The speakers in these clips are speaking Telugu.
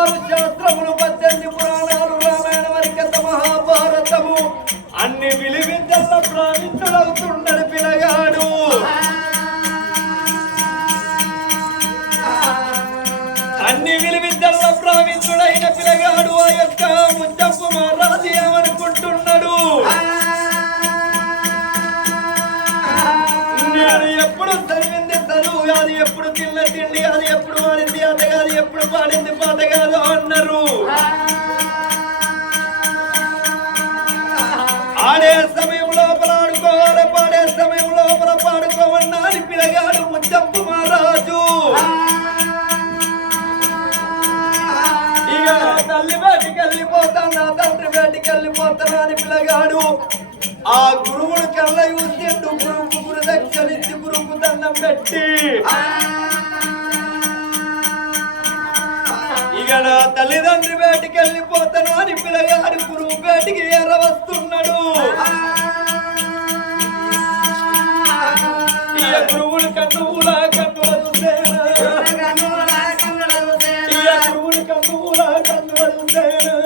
16 శాస్త్రములు 18 పురాణాలు రామాయణ వరికత మహాభారతము అన్ని విలువిద్యల ప్రావీణ్యుడవుతున్నాడు పిల్లగాడు. అన్ని విలువిద్యల ప్రావీణ్యుడైన పిల్లగాడు ఆ యొక్క ముద్దపు మహారాజు ఏమనుకుంటున్నాడు, నేను ఎప్పుడు చదివింది చదువు కాదు, ఎప్పుడు తిన్న తిండి అది, ఎప్పుడు వాడింది ఆట కాదు, ఎప్పుడు పాడింది పాట కాదు అన్నారు. ఆడే సమయం లోపల ఆడుకోవాలి, పాడే సమయం లోపల పాడుకోమన్నాడు పిల్లగాడు ముద్దపు మహారాజు. ఇక తల్లి వేటికి వెళ్ళిపోతాను, నా తండ్రి వేటికి వెళ్ళిపోతాను అని పిల్లగాడు ఆ గురువుడు కళ్ళ చూసిండు. గురువుకు గురుదక్షిణిచ్చి గురువుకు దండం పెట్టి ఇక నా తల్లిదండ్రి వేటికి వెళ్ళిపోతాను అని పిల్లగాడు గురువు వేటికి ఎర్ర వస్తున్నాడు. గురువుడు కన్నులా కన్నుల చూసేనా, గురువుడు కన్నులా కన్నుల చూసేనా,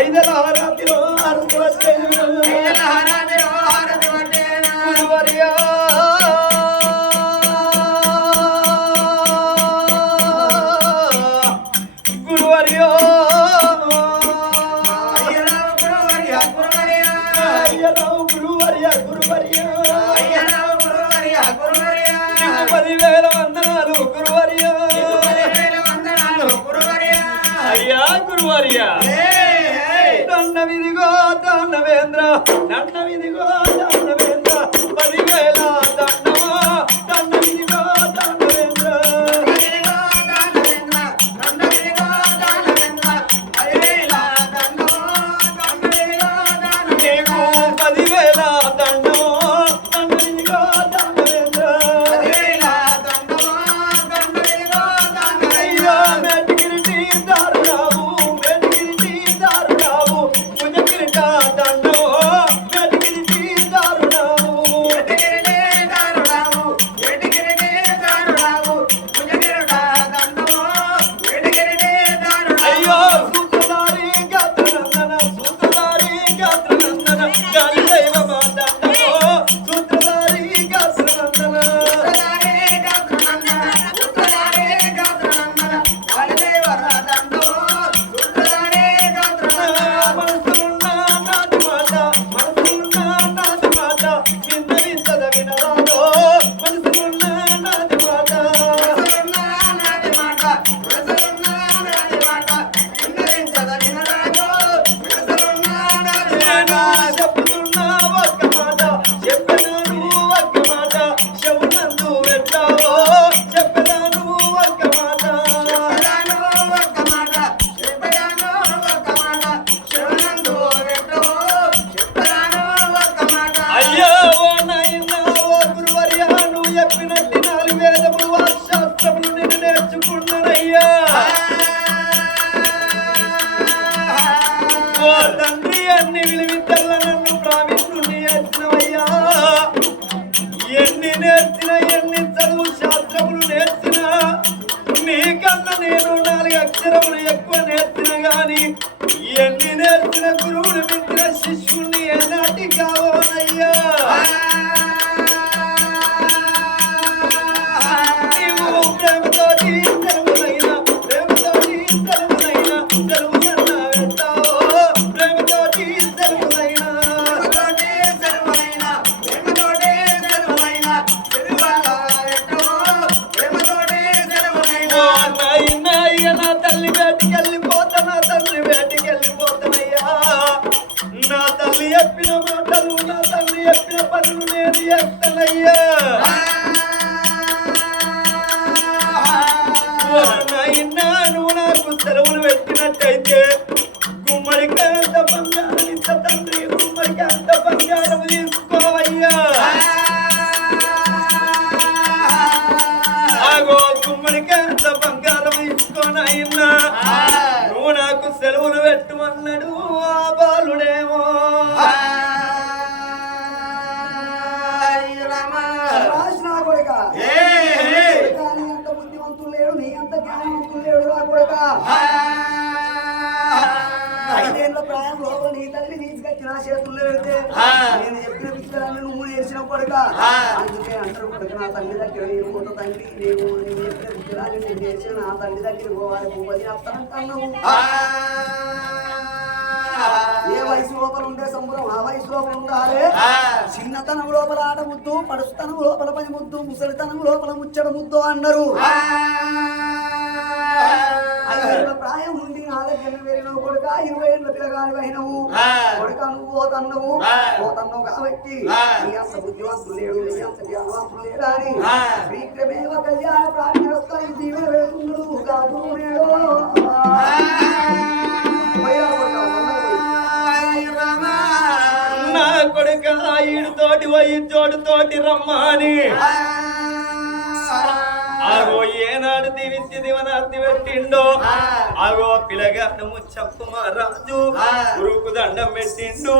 ఐదరాతిలో అరుగు వచ్చేనా, గురువర్యా గురువర్యో అయ్యరావు గురువర్యా గురువర్యా 10,000 వందనాలు గురువర్యా అయ్యా గురువర్యా. దండవిదిగో దండవేంద్ర, దండవిదిగో దండవేంద్ర, 10,000 దండమా, దండవిదిగో దండవేంద్ర, నీకు 10,000 దండమో, దండవిదిగో దండవేంద్ర. అయ్యా మెట్టిగిరి దారుణావు, మెట్టిగిరి దారుణావు, భుజగిరిట దండమో, మెట్టిగిరి దారుణావు, అయ్యో సూత్రధారి గాత్రనందన, సూత్రధారి గాత్రనందన, గాలి దైవమా దండమో, సూత్రధారి గాత్రనందన. మనసులున్న నాటి మాట, మనసులున్న నాటి మాట, విన్నవించద వినరాదో, మనసులున్న నాటి మాట. నేను చెప్పుతున్నా ఒక్క మాట, చెప్పినాను ఒక్క మాట, చెవునందు పెట్టావో, చెప్పినాను ఒక్క మాట. అయ్యో ఓ నాయనా ఓ గురువర్యా, నువ్వు చెప్పినట్టు 4 వేదములు 6 శాస్త్రములు నేను నేర్చుకున్నానయ్యా. ఓ తండ్రి అన్ని విలువిద్యల నన్ను ప్రావీణ్యుని చేసినవయ్యా. ఎన్ని నేర్చిన, ఎన్ని చదువు శాస్త్రములు నేర్చిన, నీకన్నా నేను 4 అక్షరములు ఎక్కువ నేర్చిన గాని ఎన్ని నేర్చిన గురువుడు మిత్ర శిష్యుని ఎలాంటి కావోనయ్యా. నీవు ప్రేమతోటి తెలుగునైనా, ప్రేమతోటి తెలుగునైనా, తెలుగునన్నా వెళ్తావో, ప్రేమతోటి తెలుగునైనా, ఓ నాయనా అయ్య నా తల్లి వేటికి వెళ్ళిపోతా, నా తల్లి వేటికి వెళ్ళిపోతానయ్యా. నా తల్లి చెప్పిన మాటలు, నా తల్లి చెప్పిన పనులు నేను చేస్తానయ్యా. ఓ నాయనా నువ్వు నాకు సెలవులు పెట్టినట్టయితే గుమ్మడికి అంత బంగారం ఇంత తండ్రి, గుమ్మడికి అంత బంగారం తీసుకోవయ్యా. ఆగో గుమ్మడికి అంత బంగారం తీసుకోనయ్యా, నువ్వు నాకు సెలవులు పెట్టమన్నాడు ఆ బాలుడేమో. రమా కొడుక 5 ఏళ్ళ ప్రాయం లోపల నీ తల్లి తీసుకొచ్చి నా చేతుల్లో పెడితే నేను చెప్పిన పిల్లలన్నీ నువ్వు నేర్చిన కొడుక అందుకే అంటారు కొడుక నా తల్లి దగ్గర నేను కొత్త తండ్రి నేను చెప్పిన పిల్లలు నేను నేర్చిన నా తల్లి దగ్గర పోవాలి భూపతి అత్తనంటున్నావు ఏ వయసు లోపల ఉండే సంబరం ఆ వయసు లోపల ఉండాలి చిన్నతనం లోపల ఆట ముద్దు పడుస్తనం లోపల పని ముద్దు ముసలితనం లోపల ముచ్చట ముద్దు అన్నారు 5 ఏళ్ళ ప్రాయం నుండి నా దగ్గర వెళ్ళినవు కొడుక 20 ఏళ్ళ పిల్లగాని అయినవు కొడుక నువ్వు పోతన్నావు కాబట్టి నీ అంత బుద్ధివంతులు లేడు నీ అంత జ్ఞానవంతులు లేడా అని శీఘ్రమేవ కళ్యాణ ప్రాప్తి దీవెన వెళ్తున్నాడు కాదు నా కొడుక ఈడుతోటి వైద్యోడితోటి రమ్మని అగో ఏనాడు దీవించి దివనార్తి పెట్టిండో అగో పిల్లగాడు ముచ్చప్పు మా రాజు గురువుకు దండం పెట్టిండు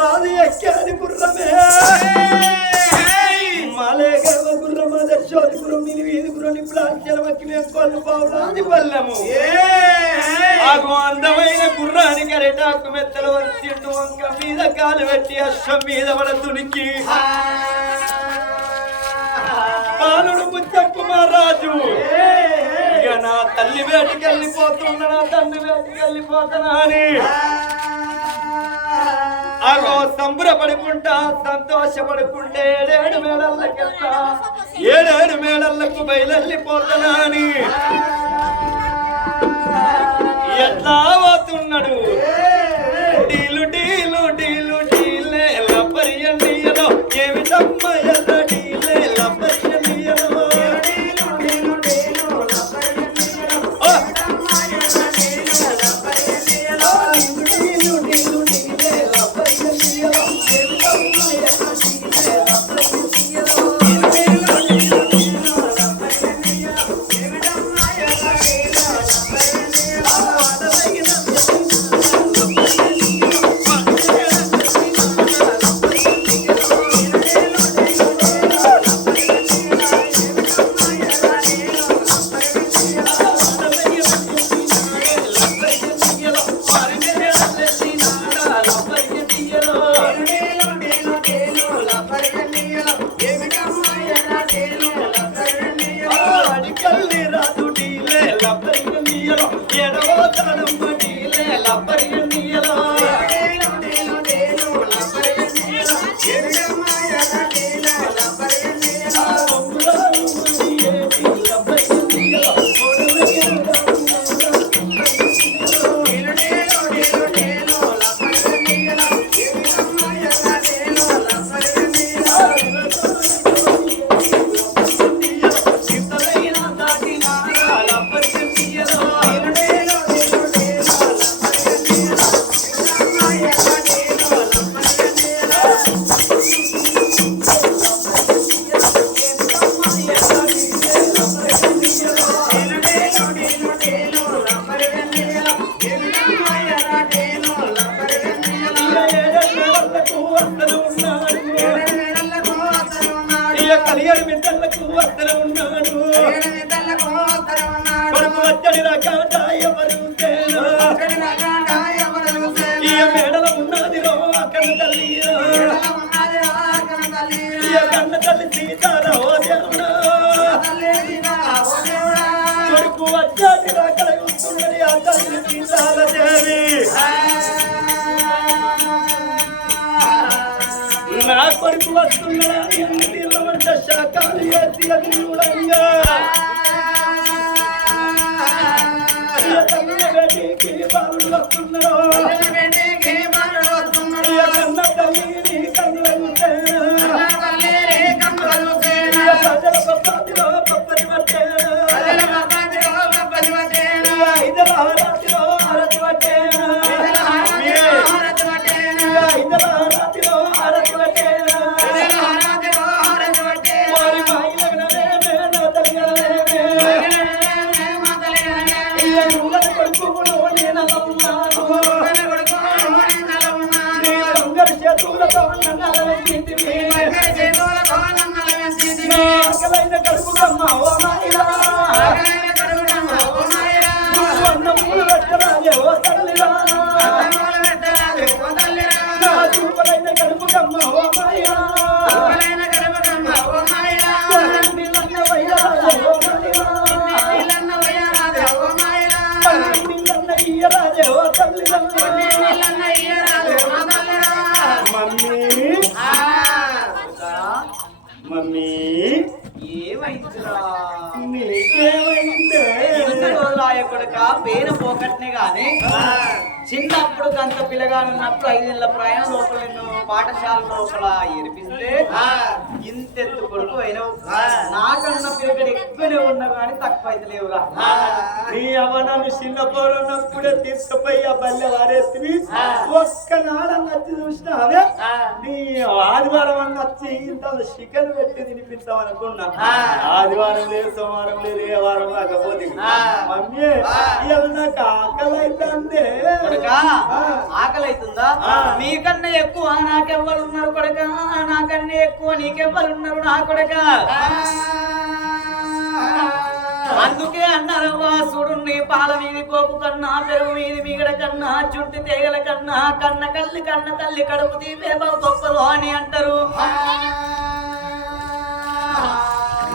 రాజు ఎక్కాది గుర్రమే మాలే గర్వ గుర్రమ దర్శోది గురం మిని వీధి గురుని ప్లాచరమకి వేసుకోళ్ళు పావులాది పల్లెము అగో అందమైన గుర్రానికి అరెటాకు మెత్తలు వచ్చిండు వంక మీద కాలు పెట్టి అశ్వం మీద పడ తునికి పాలుడు ముచ్చప్పు మా రాజు ఇక నా తల్లి వేటికి వెళ్ళిపోతున్నా నా తండ్రి వేటికి వెళ్ళిపోతున్నా అని అగో సంబరపడుకుంటా సంతోషపడుకుంటే 7 మేడల్లకెళ్తా 7 మేడల్లకు బయలుపోతున్నా అని ఎట్లా పోతున్నాడు డీలు డీలు డీలు డీలే లబ్బరియలో ఏమిటమ్మ ఎల్ల డీలే లబ్బరియలో కలియాడు మిట్టలకు వద్దన ఉన్నాడు కొడుకు వచ్చడి రకాయ ఎవరు ఈ మేడల ఉన్నది రో అక్కడ తల్లి కన్న తల్లి సీతారా ఓ దేవుడా కొడుకు వచ్చాడు రకాయ వస్తున్నది ఆ తల్లి సీతాల దేవి నా కొడుకు వస్తున్నా ఎన్నివంట శాఖలు ఎత్తి అది చూడంగా వేటికి బాలుడు వస్తున్నాడు కన్న తల్లి నీ కన్నులు ప్రజల పప్పతిలో పప్పని పట్టేనా హైదరాబాద్లో అరటి పట్టేనా హైదరాబాద్లో అరటి పట్టేనా వారి మాయిల వినలేమే నా తల్లిగలలేమే కొడుకుడు నేనలా ఉన్నాను నీ బంగారు చేతులతో నన్నలవేసింటివి ఆకలైన కడుపుకమ్మ ఓ మాయిలా అక్కలైన కడుపుకమ్మ ఓ మాయా అక్కలైన కడుపుకమ్మ ఓ మాయా నిలన్న వయ్యారాదే ఓ మాయా నిలన్న వయ్యారాదే ఓ మాయా నిలన్న ఇయ్యరాదే ఓ తల్లిరా నిలన్న ఇయ్యరాదే ఓ తల్లిరా మమ్మీ ఏమైందిరా నీకేమైందే కొడుక పేరు పోకట్నే గాని చిన్నప్పుడు గంత పిల్లగానున్నప్పుడు 5 ఏళ్ల ప్రాయం లోపల నిన్ను పాఠశాల లోపల ఏర్పిస్తే ఇంతెత్తు కొడుకు అయినావు నాకన్నా పిల్లగడు ఎక్కువనే ఉన్నావు కానీ తక్కువ అయితే లేవురా నీ అవనాన్ని చిన్న పోరున్నప్పుడే తీసుకుపోయి ఆ బల్లె వారేసి ఒక్కనాడు నచ్చి చూసినావే నీ ఆదివారం అన్న వచ్చి ఇంత చికెన్ పెట్టి తినిపిస్తాం అనుకున్నా ఆదివారం లేదు సోమవారం లేదు ఏ వారం కాకపోతే మమ్మీ నాకు ఆకలి అవుతుంది ఆకలి అవుతుందా మీకన్నా ఎక్కువ నాకెవ్వరు ఉన్నారు కొడక నాకన్నా ఎక్కువ నీకెవ్వరు ఉన్నారు నా కొడక అందుకే అన్నారు వాసుడు నీ పాల మీది పోపు కన్నా పెరుగు మీది మిగడ కన్నా చుట్టి తేగల కన్నా కన్న కల్లి కన్న తల్లి కడుపు తీపే గొప్పలు అని అంటారు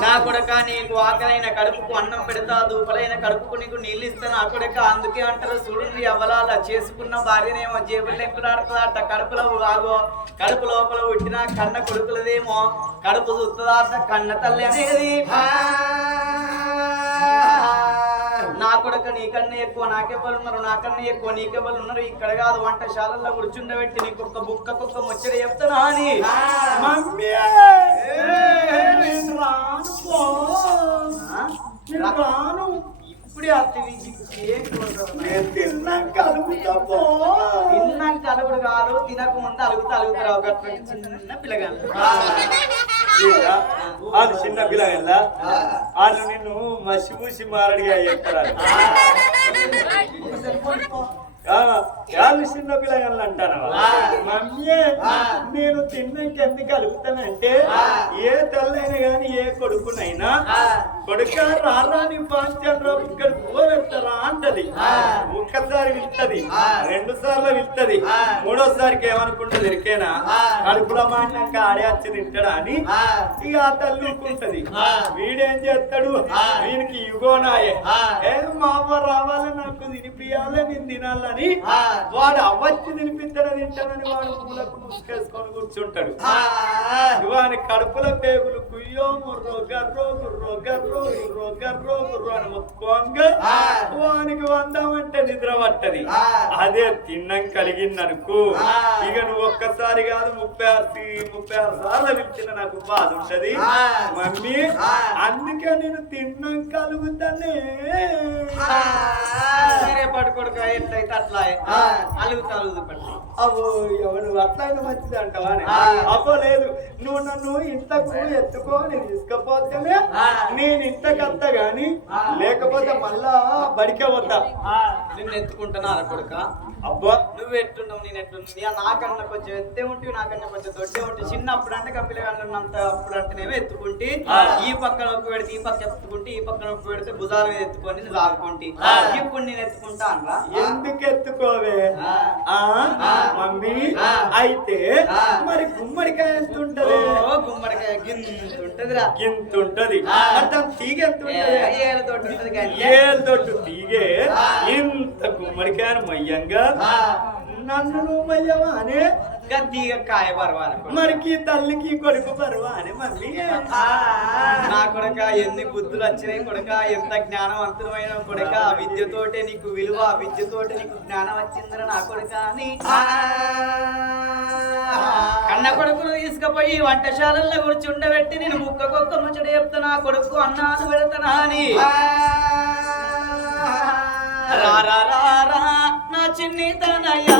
నా కొడక నీకు ఆకలైన కడుపుకు అన్నం పెడతా దూపలైన కడుపుకు నీకు నీళ్ళు ఇస్తాను ఆ కొడక అందుకే అంటారు చూడండి అవలాల చేసుకున్న భార్యనేమో జేబులు ఎక్కులాడుతుందట కడుపులో ఆగో కడుపు లోపల పుట్టిన కన్న కొడుకులదేమో కడుపు చూస్తుందా కన్న తల్లి అనేది నా కొడక నీకన్నా ఎక్కువ నాకెవ్వరు ఉన్నారు నాకన్నా ఎక్కువ నీకెవ్వరు ఉన్నారు ఇక్కడ కాదు వంటశాలల్లో కూర్చుండబెట్టి నీకు ఒక బుక్క ముచ్చట చెప్తానా అని ఇప్పుడే తిన్నాక అలుగుడు కాదు తినక ముందు అలుగుతారు అటువంటి చిన్న పిల్లగాళ్ళు వాళ్ళు చిన్న పిల్లగల్లా వాళ్ళు నిన్ను మసిపూసి మారడిగా చెప్తారు వాళ్ళు చిన్న పిల్లగాళ్ళు అంటాను మమ్మీ నేను తిన్నాక ఎందుకు కలుగుతానంటే ఏ తల్లైనా గాని ఏ కొడుకునైనా కొడుక రాని పాంచాలు ఇక్కడ పోగొడతారా అంటది ఒక్కసారి విల్తది 2 సార్లు విల్తది 3వసారికి ఏమనుకుంటది ఎరికేనా కడుపులో మాటినాక ఆడే వచ్చి తింటాడా అని ఇక ఆ తల్లి ఊరుకుంటది వీడేం చేస్తాడు వీనికి ఇగోనాయే ఏ మామ రావాలి నాకు తినిపియాలి నేను తినాలని వాడు అవ్వచ్చు తినిపించడం తింటానని వాడు పూలకు ముసుకేసుకొని కూర్చుంటాడు వాని కడుపుల పేగులు కుయ్యో ముర్రో గర్రో గుర్రో గర్రో గుర్రో గర్రో గుర్రో అని మొత్తుకోంగా వానికి వందామంటే నిద్ర పట్టది అదే తిన్నం కలిగిందనుకో ఇక నువ్వు ఒక్కసారి కాదు 36 సార్లు పిలిచిన నాకు బాధ ఉంటది మమ్మీ అందుకే నేను తిన్నం కలుగుతానే సరే పడుకోడుక ఎట్లయితే అట్లా అలుగుతా పట్టు అబ్బో ఎవరు అట్లయినా మంచిది అంటావా అబ్బో లేదు నువ్వు నన్ను ఇంతకు ఎత్తుకొని తీసుకపోతేనే నేను ఇంతకంతా గాని లేకపోతే మళ్ళా బడికే వద్దా నిన్ను ఎత్తుకుంటున్నా కొడుక అబ్బా నువ్వు ఎట్లున్నావు నేను ఎట్లున్నా నాకన్నా కొంచెం ఎత్తే ఉంటే నాకన్నా కొంచెం దొడ్డే ఉంటే చిన్నప్పుడు అంటే పిల్లగాళ్ళంత అప్పుడు అంటేనేమో ఎత్తుకుంటే ఈ పక్కన ఒప్పు పెడితే ఈ పక్క ఎత్తుకుంటే ఈ పక్కన ఒప్పు పెడితే భుజాల మీద ఎత్తుకొని నేను సాగుకుంటే ఇప్పుడు నేను ఎత్తుకుంటా అన్నా ఎందుకు ఎత్తుకోవే మమ్మీ అయితే మరి గుమ్మడికాయ ఎంత ఉంటది గుమ్మడికాయ గింత ఉంటదిరా గింత ఉంటది తీగ ఎంత ఉంటది ఏళ్ళతోటి తీగే ఇంత గుమ్మడికాయను మయ్యంగా నన్ను నువ్వు మయ్యవా అనే తీగ కాయ పర్వాలి మరికి తల్లికి కొడుకు పర్వా అని మళ్ళీ నా కొడక ఎన్ని బుద్ధులు వచ్చినాయి కొడక ఎంత జ్ఞానవంతుడమైన కొడక విద్యతోటే నీకు విలువ విద్యతోటే నీకు జ్ఞానం వచ్చిందిరా నా కొడక అని కన్న కొడుకును తీసుకుపోయి వంటశాలల్లో కూర్చుండబెట్టి నేను ముక్కకొక్క ముచ్చట చెప్తా నా కొడుకు అన్నాను పెడతానా అని నా చిన్ని తనయా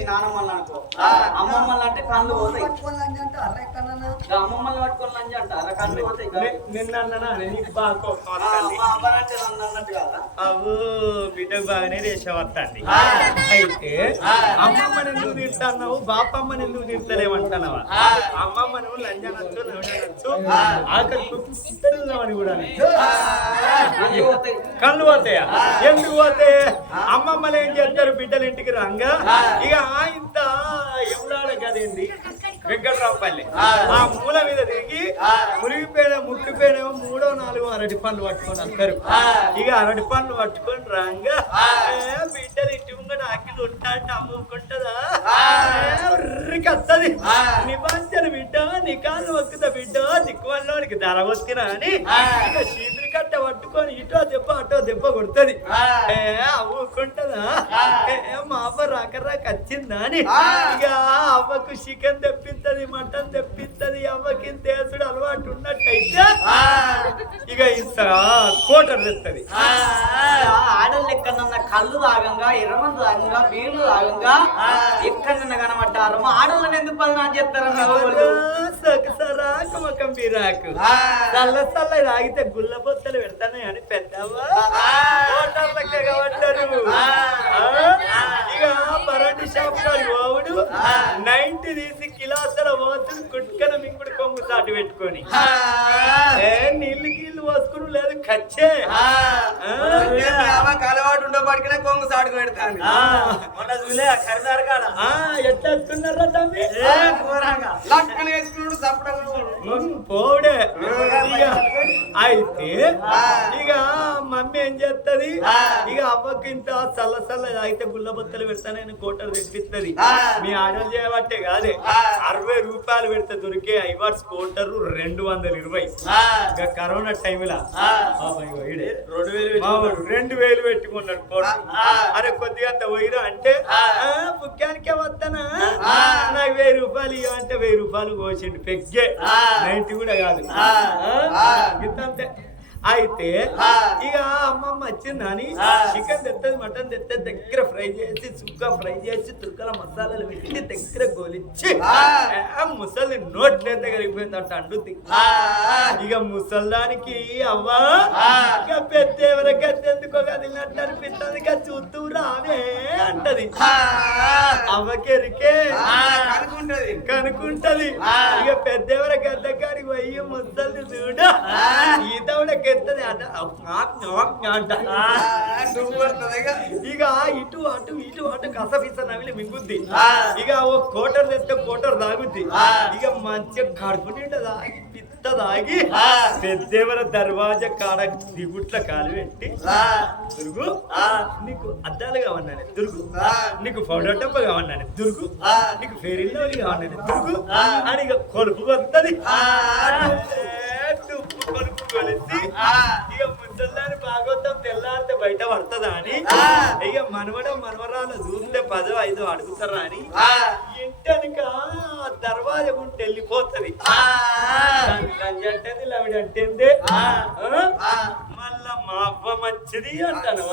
మీ నానమ్మల్ని అనుకో అమ్మమ్మల్ని అంటే కళ్ళు పోతాయి అమ్మమ్మల్ని పట్టుకొని లంజ అంట అలా కళ్ళు పోతాయి నిన్న నీకు బాగా అమ్మనంటే నన్ను అన్నట్టు కదా అవు బిడ్డకు బాగానే రేషవత్తండి అయితే అమ్మమ్మని ఎందుకు తింటున్నావు బాపమ్మని ఎందుకు తింటలేమంటున్నావా అమ్మమ్మను లంజనచ్చు నవ్వనచ్చు ఆకలి అని కూడా కళ్ళు పోతాయా ఎందుకు పోతే అమ్మమ్మలు ఏం చేస్తారు బిడ్డలు ఇంటికి రంగా ఇక ఇంత ఎవడాడ కదేంది వెంకట్రావుపల్లి ఆ మూల మీద దిగి మురిగిపోయిన ముక్కిపోయినేమో 3 4 అరటి పండ్లు పట్టుకొని వస్తారు ఇక అరటి పండ్లు పట్టుకొని రంగా బిడ్డలు ఇంటి ముంగట ఆకిలు ఉంటా అంటే అమ్ముకుంటదా వస్తుంది నిబంధన బిడ్డ నీ కాళ్ళు వక్కుతా బిడ్డ దిక్కువల్లోనికి ధర వస్తున్నా అని ఇక చీపురు కట్ట పట్టుకొని ఇటో దెబ్బ అటో దెబ్బ కొడుతుంది అవ్వుకుంటదా మా అవ్వ రాక వచ్చిందా అని ఇక అవ్వకు చికెన్ తెప్పిస్తుంది మటన్ తెప్పిస్తుంది అవ్వకి దేశుడు అలవాటు ఉన్నట్టయితే ఇక ఇంత కోటర్ తెస్తుంది ఆడలు ఎక్కడన్నా కళ్ళు తాగంగా ఎర్రమంది తాగంగా బీర్లు తాగంగా ఎక్కడన్నా కనబడ్డారు మా ఆడలను ఎందుకు పని చెప్తారన్న కంబీరాకు చల్ల చల్ల తాగితే గుల్ల బొత్తలు పెడతానే అని పెద్దవా ఇక పరండి షాప్ పోవుడు 90 తీసి కిలాసల పోతుడు కుట్కన మింగుడు కొంగు సాటు పెట్టుకొని నీళ్ళు గీళ్ళు పోసుకుని లేదు ఖచ్చే అలవాటు ఉండబడికనే కొంగు సాటుకు పెడతాను ఖరీదారు కాడ ఎట్లా వేసుకున్నారా తమ్మి వేసుకున్నాడు పోవుడే అయితే ఇక మమ్మీ ఏం చేస్తది ఇక అవ్వకి ఇంత చల్ల చల్ల అయితే గుల్ల బొత్తలు పెడతానని కోటలు తెప్పిస్తుంది మీ ఆర్డర్ చేయబట్టే కాదే 60 రూపాయలు పెడితే దొరికే ఐవాట్స్ కోటరు 220 ఇక కరోనా టైంలో 2000 పెట్టుకున్నాడు కోటర్ అరే కొద్దిగా అంత పోయిరా అంటే ముఖ్యానికే వస్తానా నాకు 1000 రూపాయలు ఇవ్వంటే 1000 రూపాయలు కోసిండు పెగ్గే 90 కూడా కాదు ఇంతంతే అయితే ఇక అమ్మమ్మ వచ్చిందని చికెన్ తెత్తది మటన్ తెత్తది దగ్గర ఫ్రై చేసి సుక్క ఫ్రై చేసి తుర్కల మసాలాలు పెట్టి దగ్గర గోలిచ్చి ముసలి నోట్లే దగ్గరిపోయిందంట అండుద్ది ఇక ముసల్దానికి అవ్వా ఇక పెద్ద ఎవరికి ఎందుకో కదిలినట్టు అనిపిస్తుంది ఇక చూస్తూ రావే అంటది అవ్వకెరికే కనుకుంటది ఇక పెద్ద ఎవరికి గద్దకాడికి పోయి ముసలి చూడ ఈతవుడకి ఎత్తది అంట ఇక ఇటు అటు ఇటు అటు కసపిస నవిలి మింగుద్ది ఇక ఓ కోటర్ తెస్తే కోటర్ తాగుద్ది ఇక మంచిగా కడుపు నిండా తాగి పిత్త తాగి పెద్దేవర దర్వాజా కాడ దిగుట్ల కాలు పెట్టి దుర్గు నీకు అద్దాలు కావన్నాను దుర్గు నీకు పౌడర్ డబ్బ కావన్నాను దుర్గు నీకు ఫెయిర్ కావన్నాను దుర్గు అని ఇక కొలుపు వస్తుంది కొలుపు కొలిసి ఇక ముసల్లాని భాగవతం తెల్లారితే బయట పడుతుందా అని ఇక మనవరాలు చూస్తే 10 5 అడుగుతారా అని ఇంటనుక దర్వాజా ఉంటే వెళ్ళిపోతుంది అంటేది లవిడ అంటేందే మళ్ళా మా అవ్వ మంచిది అంటాను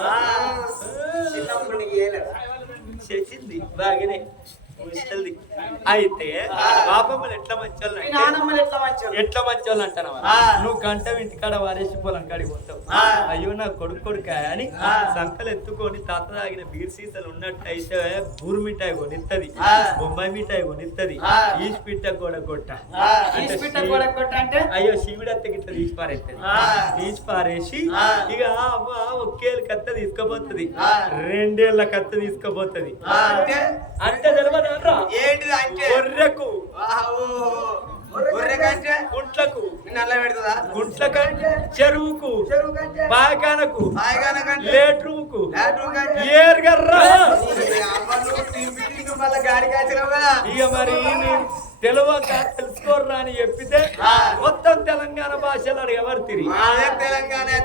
చేసింది బాగానే అయితే పాపమ్మలు ఎట్లా మంచోళ్ళు ఎట్లా మంచోళ్ళు అంటాను నువ్వు గంట ఇంటికాడ వారేసి పొలం కాడికి పోతావు అయ్యో నా కొడుక అని సంకలు ఎత్తుకొని తాత తాగిన బీర్ సీసాలు ఉన్నట్టయితే బూరు మిఠాయి కొనిస్తుంది బొంబాయి మిఠాయి కొనిస్తుంది ఈస్ పిట్ట కూడా కొట్ట అంటే అయ్యో శివుడత్త గిట్ట తీసి పారేస్తుంది తీసి పారేసి ఇక అవ్వ ఒకేళ్ళ కత్త తీసుకుపోతుంది 2 ఏళ్ల కత్త తీసుకుపోతుంది అంటే తెలియదు ఏంటిది అంటే గొర్రెకు గుంట్లకు గుంట్లకంటే చెరువుకు బాగానకు లేట్రూకు ఏర్గర్రా ఇక మరి తెలియక తెలుసుకోర్రా అని చెప్పితే మొత్తం తెలంగాణ భాషలో ఎవరు తిరిగి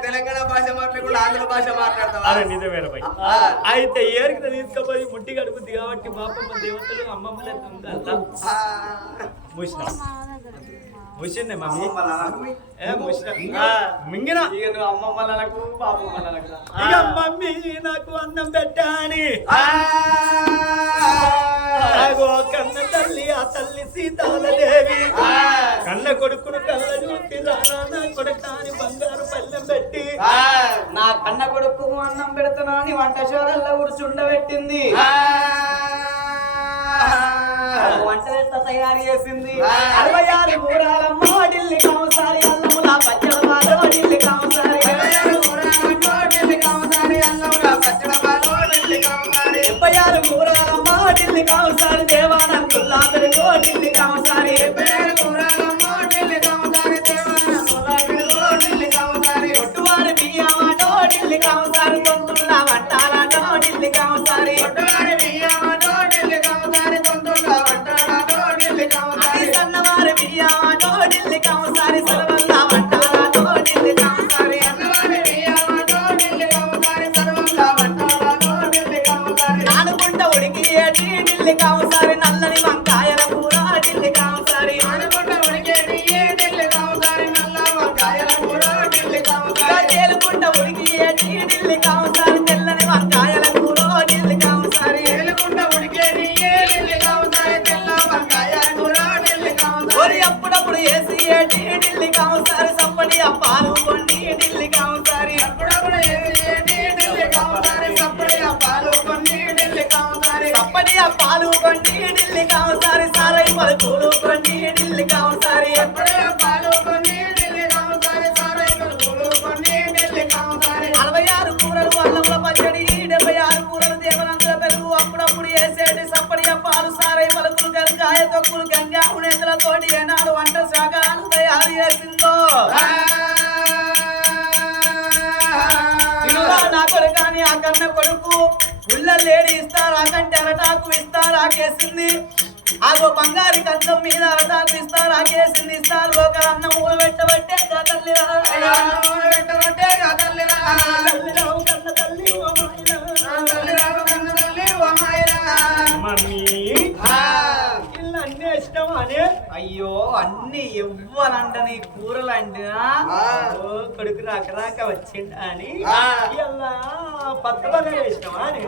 తెలంగాణ భాష మాట్లాడు ఆంధ్ర భాష మాట్లాడతాం అరే నిజమేన భయ్ అయితే ఏరికి తీసుకుపోయి ముట్టి గడుపుద్ది కాబట్టి బాపమ్మ దేవతలు అమ్మమ్మలే మూసినాం ముషిన్నే మమ్మీ అమ్మమ్మలనకు. ఏ ముషిన మింగిన ఇక నువ్వు అమ్మమ్మలనకు బాబమ్మలనకు. ఇక మమ్మీ నాకు అన్నం పెట్టాని కన్న తల్లి ఆ తల్లి సీతాలదేవి కన్న కొడుకును కళ్ళ చూసి రానా కొడుకాని బంగారు పల్లెం పెట్టి నా కన్న కొడుకు అన్నం పెడుతున్నా అని వంటశాలల్లో కూర్చుండబెట్టింది. వంటలు ఎట్లా తయారు చేసింది? 66 కూరాలమ్మ ఢిల్లీ కామసారి అల్లముల పచ్చల బాలో ఢిల్లీ కామసారి 76 కూరాలమ్మ ఢిల్లీ కామసారి దేవానందుల్లా పెరుగో ఢిల్లీ కామసారి ఒట్టువారి బియ్యమాటో ఢిల్లీ కామసారి తొంతుల్లా వంటాలాటో ఢిల్లీ కామసారి సన్నవారి బియ్యమాటో ఢిల్లీ కామసారి సర్వల్లా వంటాలాటో ఢిల్లీ కామసారి నానుకుంట ఉడికి ఏటి ఢిల్లీ కామసారి నల్లని వంకాయల కూర ఢిల్లీ కామసారి తేలుకుంట ఉడికి ఏటి ఢిల్లీ కామసారి తెల్లని వంకాయల కూర ఢిల్లీ కామసారి ఒరి అప్పుడప్పుడు వేసి ఏటి ఢిల్లీ కామసారి సప్పటి అప్పాలు కొండి ఢిల్లీ కామసారి సప్పటి అప్పాలు కొండి ఢిల్లీ కామసారి సారై పలుకులు కొండి ఢిల్లీ కామసారి 66 కూరలు అల్లంలో పచ్చడి 76 కూరలు దేవనందుల పెరుగు అప్పుడప్పుడు వేసేటి సప్పడి అప్పాలు సారై పలుకులు గంగాయ తొక్కులు గంగా ఉనేతలతోటి ఏనాడు వంట శాఖలు తయారు చేసిందో నా కొడుకాని ఆ కన్న కొడుకు ఉళ్ళ లేడి ఇస్తారు అకంటే అరటాకు ఇస్తారు ఆకేసింది ఆగో బంగారి కంచం మీద అరటాకు ఇస్తారు ఆకేసింది ఇస్తారు ఒక అన్నం ఊరు పెట్టబట్టే తల్లిరా కన్న తల్లి మమ్మీ ఇల్లు అన్నీ ఇష్టమానే అయ్యో అన్ని ఇవ్వాలంట నీ కూరలు అంటేనా కొడుకు రాక వచ్చిండ అని ఇలా పచ్చగా ఇష్టమా అని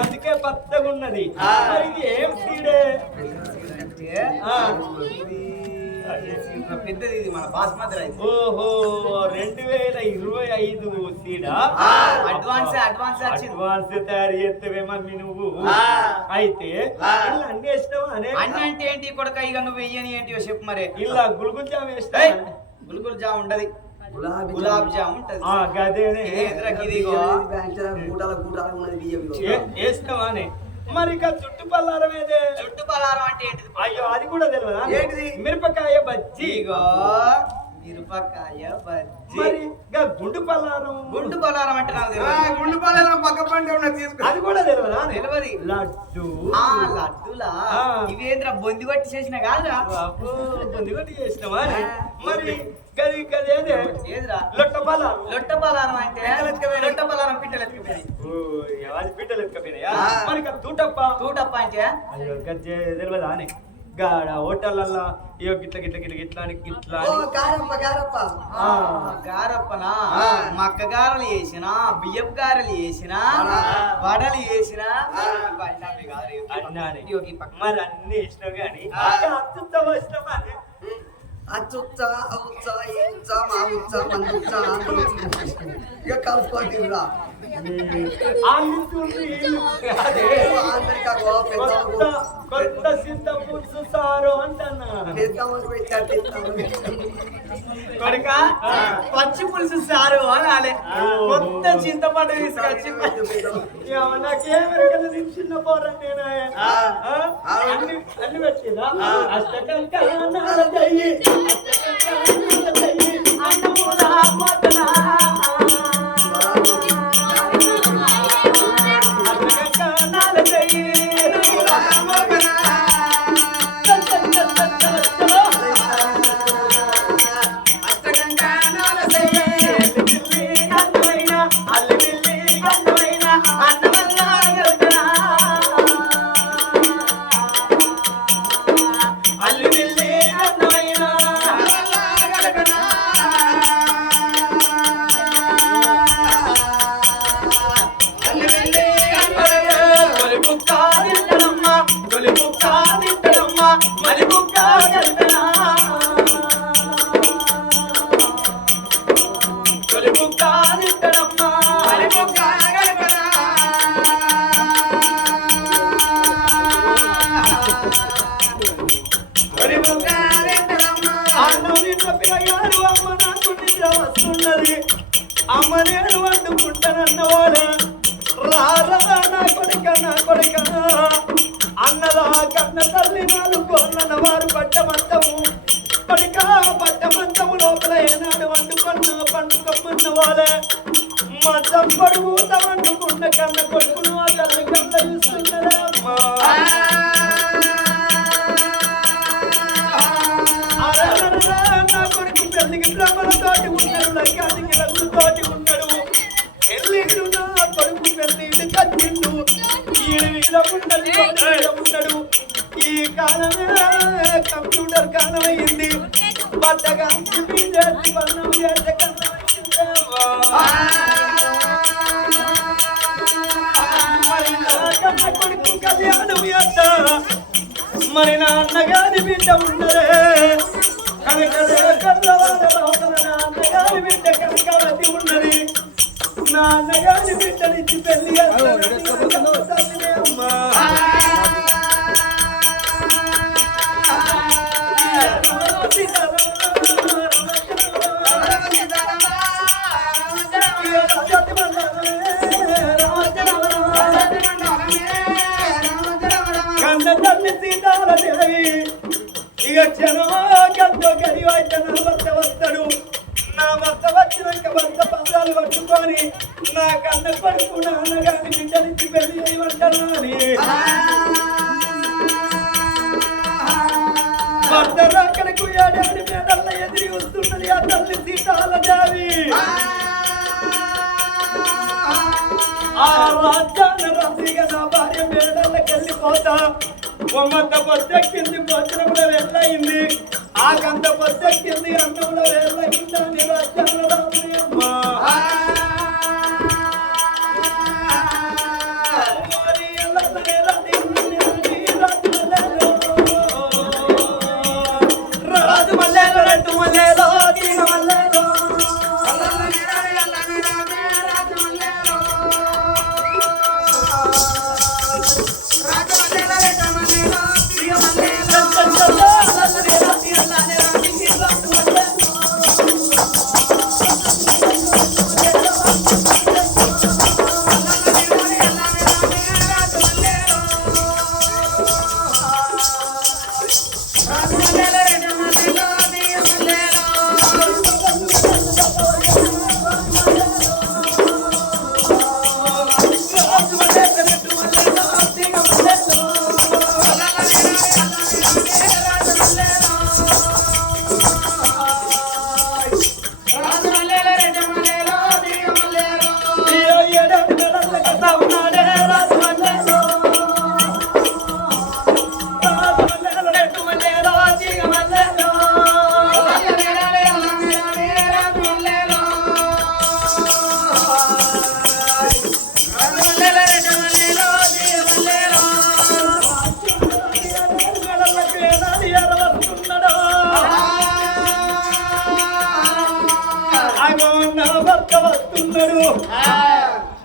అందుకే పచ్చగా ఉన్నది ఇది ఏం సీడే పెద్దది ఇది మన బాస్మతి రైస్. ఓహో 2025 సీడా అడ్వాన్స్ తయారు చేస్తావే మమ్మీ నువ్వు అయితే అన్ని వేస్తావా అన్ని అంటే ఏంటి కొడుక ఇక నువ్వు వెయ్యని ఏంటి చెప్పు మరి ఇలా గుల్గుల్ జామ్ వేస్తా గుల్గుల్ జామ్ ఉండదు గులాబ్ జామ్ ఉంటది వేస్తావానే మరి ఇక చుట్టు పల్లారం ఏదే చుట్టు పల్లారం అంటే ఏంటిది అయ్యో అది కూడా తెలియదా ఏంటిది మిరపకాయ బజ్జీ మిరపకాయ బజ్జీ మరి ఇక గుండు పల్లారం అంటే నాకు తెలియదు గుండు పల్లారం పక్క పంట ఉన్నది అది కూడా తెలియదా తెలియదు లడ్డు లడ్డులా ఇవేంద్ర బొంది కొట్టి చేసిన కాదురా బొంది కొట్టి చేసినవా మరి లొట్ట పలారం అంటే లొట్ట పలారం పిట్టలు ఎత్తుకుపోయినాయి పిట్టలు ఎత్తుకుపోయినాయా మరి తూటప్ప అంటే అయ్యో గజ్జే తెలియదా అని గాడ హోటళ్ళల్లో ఇయో గిట్ల గారప్పనా మక్క గారెలు వేసిన బియ్యపు గారెలు వేసిన వడలు వేసిన మరి అన్ని వేసినావు కానీ అత్యుత్తమ ఇష్టం అని అచ్చుచ్చ అవుచ్చ ఇంచ మావుచ్చ మందుచ్చ ఇక కలుపుకోరా కొత్త సింత పులుసు సారు అంటన్నా కొడుక పచ్చి పులుసు సారు అనాలి కొత్త చింతపండు తీసుకొచ్చి నాకేమెరకలు చిన్న పోరా నేను అన్ని పెట్టినా అష్టకంకానాల దయ్యి అన్నమూల మొదలా పిల్లగాడు అమ్మ నాకు నిద్ర వస్తున్నది అమ్మ నేను వండుకుంటానన్నవాడు రారా నా కొడుక అన్నదా కన్న తల్లి నాలుగు కొన్న వారు పట్టమంతము కొడుక పట్టమంతము లోపల ఏనాడు పండుకొమ్మన్న వాళ్ళే మతం పడుగుత వండుకున్న కన్న కొడుకును ఆ తల్లి కన్న చూస్తున్నదా అమ్మా నా కొడుకు పెళ్లికి బ్రహ్మలతోటి ఉన్నాడు లక్కానికి రంగుతోటి ఉన్నాడు పెళ్ళిడు నా కొడుకు పెళ్ళిడు కట్టిండు ఈయన మీద ఉన్నాడు ఈ కాలమే కంప్యూటర్ కాలం అయింది బట్టగా వర్ణం చేసే కాలం కొడుకు కళ్యాణం ఎంత మరి నా అన్నగారి బిడ్డ ఉన్నదే కనకదే కర్రవాడ లోపల నా అన్నగారి బిడ్డ కనకవతి ఉన్నది నా అన్నగారి బిడ్డనిచ్చి పెళ్లి అమ్మా ఇక క్షణమాకంతో గడివైతే నా భర్త వస్తాడు నా భర్త వచ్చినాక భర్త పదాలు పట్టుకొని నా కన్న కొడుకు నాన్నగారిని బిడ్డనిచ్చి పెళ్లి చేయమంటాను అని భర్త అక్కడికి ఏడాది మేడల్ల ఎదిరి వస్తున్నది ఆ తల్లి సీతాల జావి ఆ రాజ్యాన్ని రాత్రిగా నా భార్య మేడల్లకి వెళ్ళిపోతా బొమ్మంత పొద్దెక్కింది భోజనం కూడా వెళ్ళయింది ఆకంత పొద్దెక్కింది అన్నం కూడా వెళ్ళయింది అని రాజ్యాన్ని రాత్రి అమ్మా రాజు మల్లేలో రెట్టు మల్లేలో తీగ మల్లేలో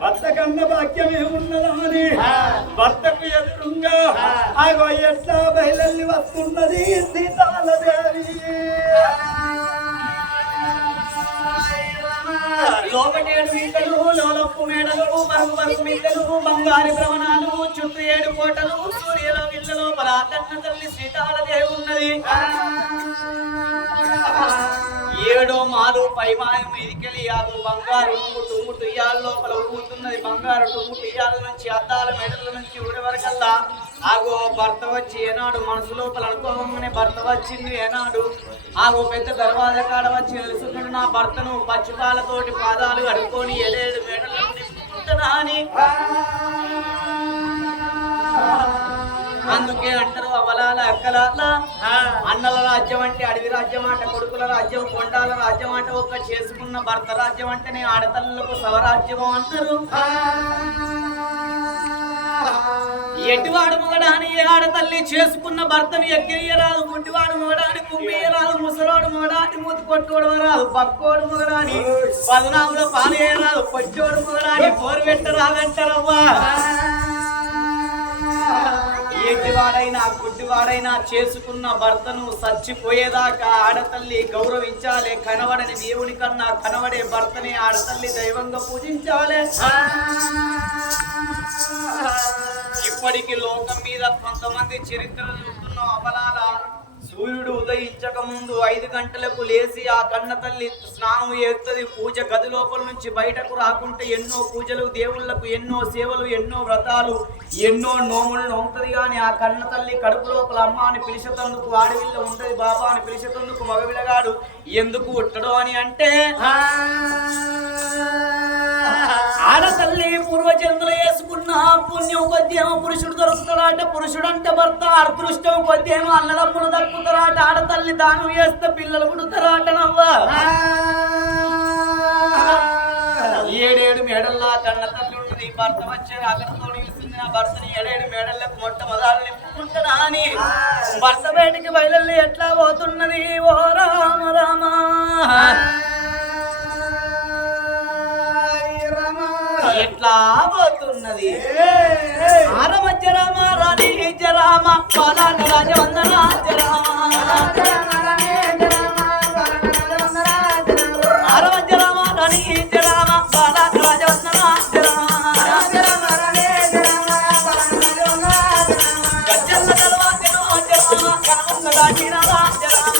భర్త కన్న భాగ్యమే ఉన్నదా అని భర్తకు ఎదురుగా ఆగో ఎట్లా బయలెల్లి వస్తున్నది సీతాలదేవి లోపటేడు మీటలు లోలప్పు మేడలు మరుగు మీటలు బంగారు భ్రమణాలు చుట్టూ 7 కోటలు సూర్యలో విల్లలో పరాతన్న తల్లి సీతాలదేవి ఉన్నది 7 మాలు పైమాయం ఇదికెళ్ళి 50 బంగారు టుమ్ము టుయ్యాల లోపల ఊగుతున్నది బంగారు టుమ్ము టుయ్యాల నుంచి అద్దాల మెడల నుంచి ఊరి వరకల్లా ఆగో భర్త వచ్చి ఏనాడు మనసు లోపల అనుకోగానే భర్త వచ్చింది ఏనాడు ఆగో పెద్ద దర్వాజ కాడ వచ్చి నిలుసుకున్నాడు నా భర్తను పచ్చిపాలతోటి పాదాలు కడుక్కొని 7 మేడలు అని అందుకే అంటారు అవలాల అక్కలాల అన్నల రాజ్యం అంటే అడవి రాజ్యం అంట కొడుకుల రాజ్యం కొండాల రాజ్యం అంటే ఒక్క చేసుకున్న భర్త రాజ్యం అంటేనే ఆడతల్లకు స్వరాజ్యం అంటారు ఎటువాడు మొగడాని ఏ ఆడతల్లి చేసుకున్న భర్తను ఎక్కిరియరాదు గుడ్డివాడు మొగడాని కుమ్మియరాదు ముసలోడు మొగడాని మూతి కొట్టోడు రాదు పక్కోడు మొగడాని పదనాముల పాలు వేయరాదు పొచ్చోడు మొగడాని పోరు పెట్టరాదంటారవ్వా ఎట్టివాడైనా గుడ్డివాడైనా చేసుకున్న భర్తను చచ్చిపోయేదాకా ఆడతల్లి గౌరవించాలి. కనబడని దేవుని కన్నా కనబడే భర్తని ఆడతల్లి దైవంగా పూజించాలి. ఇప్పటికి లోకం మీద కొంతమంది చరిత్రలు చూస్తున్నాం. అబలాల సూర్యుడు ఉదయించక ముందు 5 గంటలకు లేచి ఆ కన్న తల్లి స్నానం చేస్తుంది. పూజ గది లోపల నుంచి బయటకు రాకుంటే ఎన్నో పూజలు, దేవుళ్లకు ఎన్నో సేవలు, ఎన్నో వ్రతాలు, ఎన్నో నోములు నోముతుంది. కానీ ఆ కన్న తల్లి కడుపు లోపల అమ్మ అని పిలిచేతందుకు ఆడవిల్ల ఉంటది, బాబా అని పిలిచేతందుకు మగవిలగాడు ఎందుకు ఉట్టడు అని అంటే ఆడతల్లి పూర్వజన్మలు వేసుకున్న పుణ్యం కొద్దేమో పురుషుడు దొరుకుతాడట. పురుషుడు అంటే భర్త. అదృష్టం కొద్దేమో అన్నదమ్ములు దక్కుతారట. ఆడతల్లి దానం చేస్తే పిల్లలు పుడతారట. నవ్వా 7 మేడల్లా కన్న తల్లి ఉంటుంది. భర్త వచ్చే అక్కడతో నిలుస్తుంది. ఆ భర్తని 7 మేడలకు మొట్టమొదలు నింపుకుంటారా అని భర్త బయటికి బయలు ఎట్లా పోతున్నది. ఓ రామ రామ ఎట్లా పోతున్నది. ఆరమధ్య రామ రాణి జరామ పాలన రాజవందన జరామ ఆరమధ్య రామ రాణి జరామ పాలన రాజవందన జరామ గజ్జల కలవాతినో జరామ కనమున్న దాటిన జరామ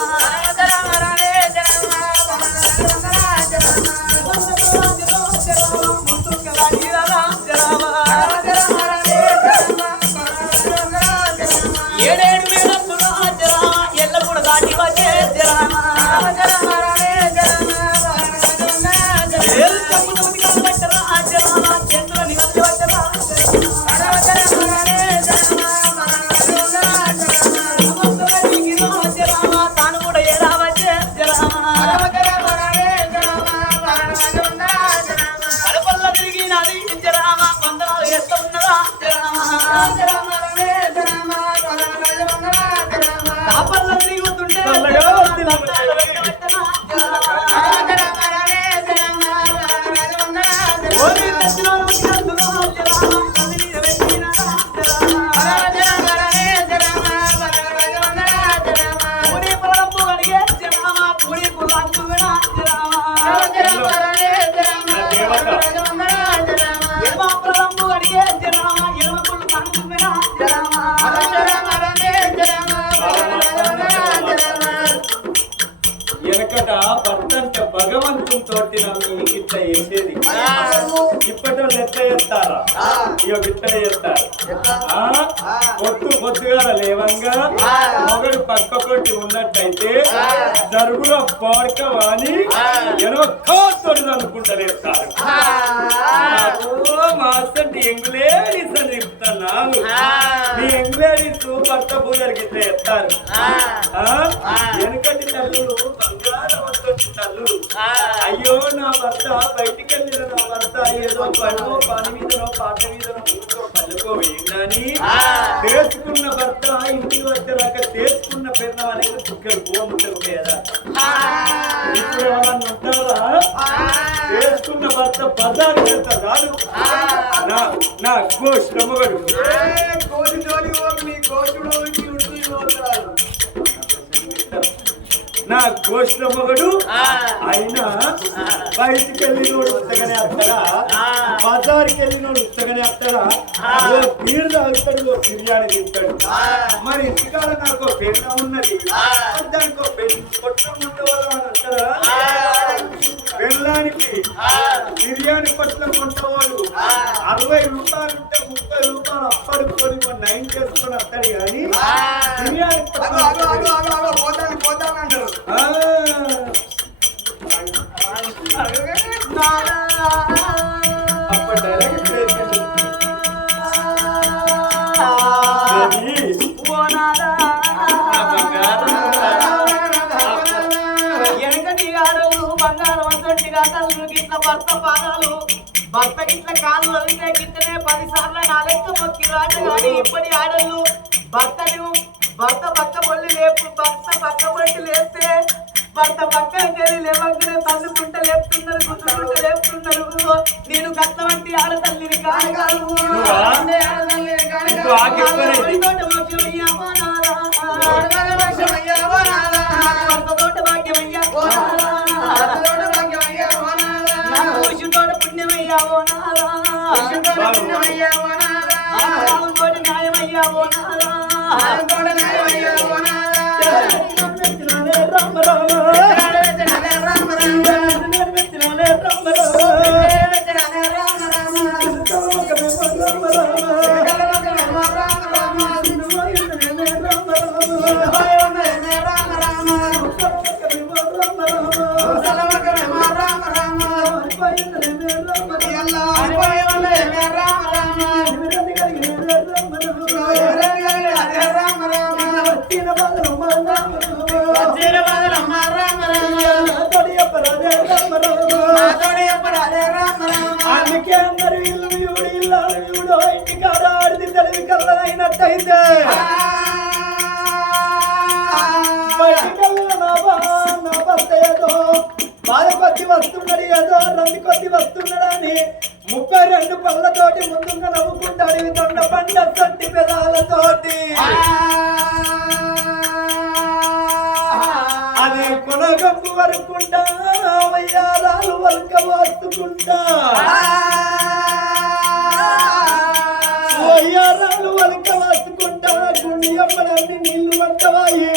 భర్త భగవంతుతో ఇట్లా వేసేది. ఇప్పటి వాళ్ళు ఎట్లా చేస్తారా? ఇట్లా చేస్తారు. పొద్దుగా లేవంగా మొగడు పక్క కొట్టి ఉన్నట్టయితే దరుగులో పాడక వాని ఎనవతోటి అనుకుంటారు. మాస్టర్ ఎంగులేడీస్ అని చెప్తున్నాను. మీ ఎంగులేడీస్ భర్త పూజలకి ఇట్లా చేస్తారు. వెనకటి తల్లులు బంగారం వచ్చి తల్లులు అయ్యో నా భర్త బయటికి వెళ్ళిన నా భర్త ఏదో పని మీదనో పాట మీదనో పళ్ళుకో వేయండి చేసుకున్న భర్త ఇంటికి వచ్చేలాగా చేసుకున్న పెద్దం అనేది చుక్కలు పోముట్టలు కదా. ఇప్పుడు ఎవరన్నా ఉంటారా? చేసుకున్న భర్త బజారు వెళ్తా కాదు. నా గోష్ఠ మొగడు నా గోష్ఠ మొగడు అయినా బయటికి వెళ్ళినోడు ఉత్తగానే వస్తాడా? బజార్కి వెళ్ళినోడు ఉత్తగానే వస్తాడా? బీరు తాగుతాడు, బిర్యానీ తింటాడు. మరి ఇంటికాడ నాకు పెళ్ళ ఉన్నది, దానికి పొట్టం ఉండేవాళ్ళు అని అంటారా? పెళ్ళానికి బిర్యానీ పొట్లం కొంటవాళ్ళు 60 రూపాయలు ఉంటే 30 రూపాయలు అప్పటికి కొని 9 చేసుకొని వస్తాడు. కానీ బిర్యానీ పోతానంటారు. అప్పుడు డైరెక్ట్ వెనకటి ఆడవులు బంగారం అంతటిగా ఇట్లా భర్త పాదాలు భర్త గిట్ల కాళ్ళు వదిలితే గిట్టనే 10 సార్లు నాలెక్క మొక్కి రాట. కానీ ఇప్పటి ఆడళ్ళు భర్త పక్క పొల్లి లేపు భర్త పక్క పొట్టి లేస్తే భర్త పక్కన లేవగానే తల్లుకుంట లేపుతున్నారు గుర్తుకుంట లేపుతున్నారు నేను కట్టమంటి ఆడతల్లిని కాదు పుణ్యమయ్యావో న్యాయమయ్యావో రామ రామ అందుకే అందరు ఇల్లు ఇల్లు ఇంటి కాడ ఆడిది తెలివి కళ్ళైనట్టయితే నా భర్త ఏదో బాధ కొద్ది వస్తున్నాడు ఏదో రంది కొద్ది వస్తున్నాడు అని 32 పళ్ళతోటి ముందుగా నవ్వుకుంటా అడివి తొండ పండ సట్టి పెదాలతోటి అది కొనగంపు వరకుంటా వయ్యారాలు వరక వస్తుకుంటా వయ్యారాలు వరక వస్తుకుంటా గుండి అమ్మలన్నీ నీళ్లు వంటవాయి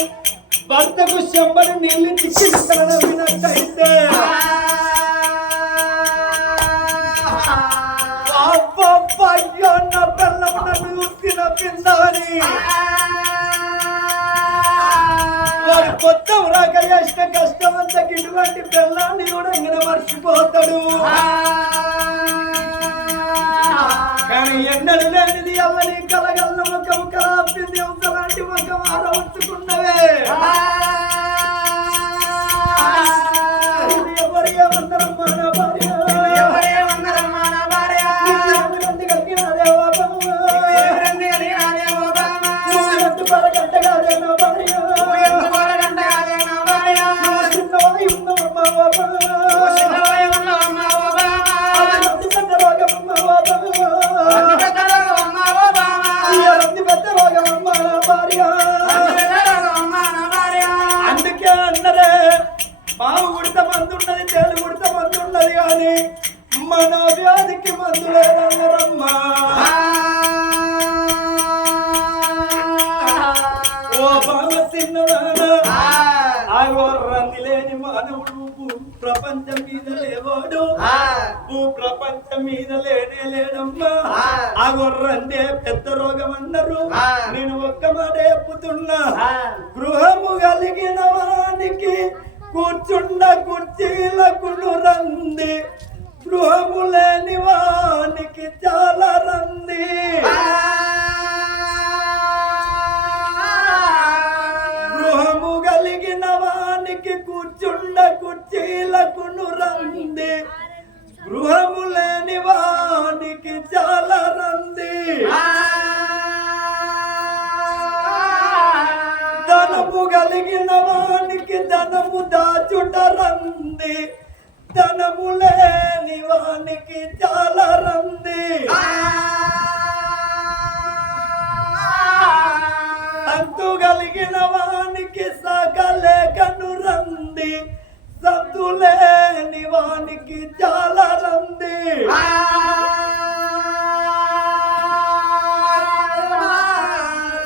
భర్తకు శంబరు నీళ్లు తిచ్చినట్టయితే అయ్యో నా బెల్లం నన్ను చూసిన పిందని వారి కొత్త రాక చేసిన కష్టం అంతా ఇటువంటి బెల్లాన్ని కూడా ఇంక మర్చిపోతాడు కానీ ఎన్నడూ లేనిది అవని కలగల్ల ముఖం కలాపింది ఒకలాంటి ముఖం ఆరవచ్చుకున్నవే ఎవరు ఏమన్నారమ్మా నా భార్య అందుకే అన్నరే మా ఉడత మందు ఉన్నది తేలి ఉడత మందు ఉన్నది కానీ మన వ్యాధికి మందు లేదన్నరమ్మా ఓ బావ తిన్నదానా రంది లేని మానవుడు ప్రపంచం మీద లేవాడు ప్రపంచం మీద లేనే లేడమ్మా ఆ గొర్రందే పెద్ద రోగం అన్నారు నేను ఒక్క మాట చెప్పుతున్నా గృహము కలిగిన వానికి కూర్చుండ కుర్చీలకు రంది గృహము లేని వానికి చాలా రంది గృహము కలిగిన వానికి కూర్చుండ కుర్చీలకు రంది గృహము లేని వానికి చాలా రంది ధనము కలిగిన వానికి ధనము దాచుట రంది ధనము లేని వానికి చాలా రంది సంతు కలిగిన వానికి సకలేకను రంది సంతు లేని వానికి చాలా రంది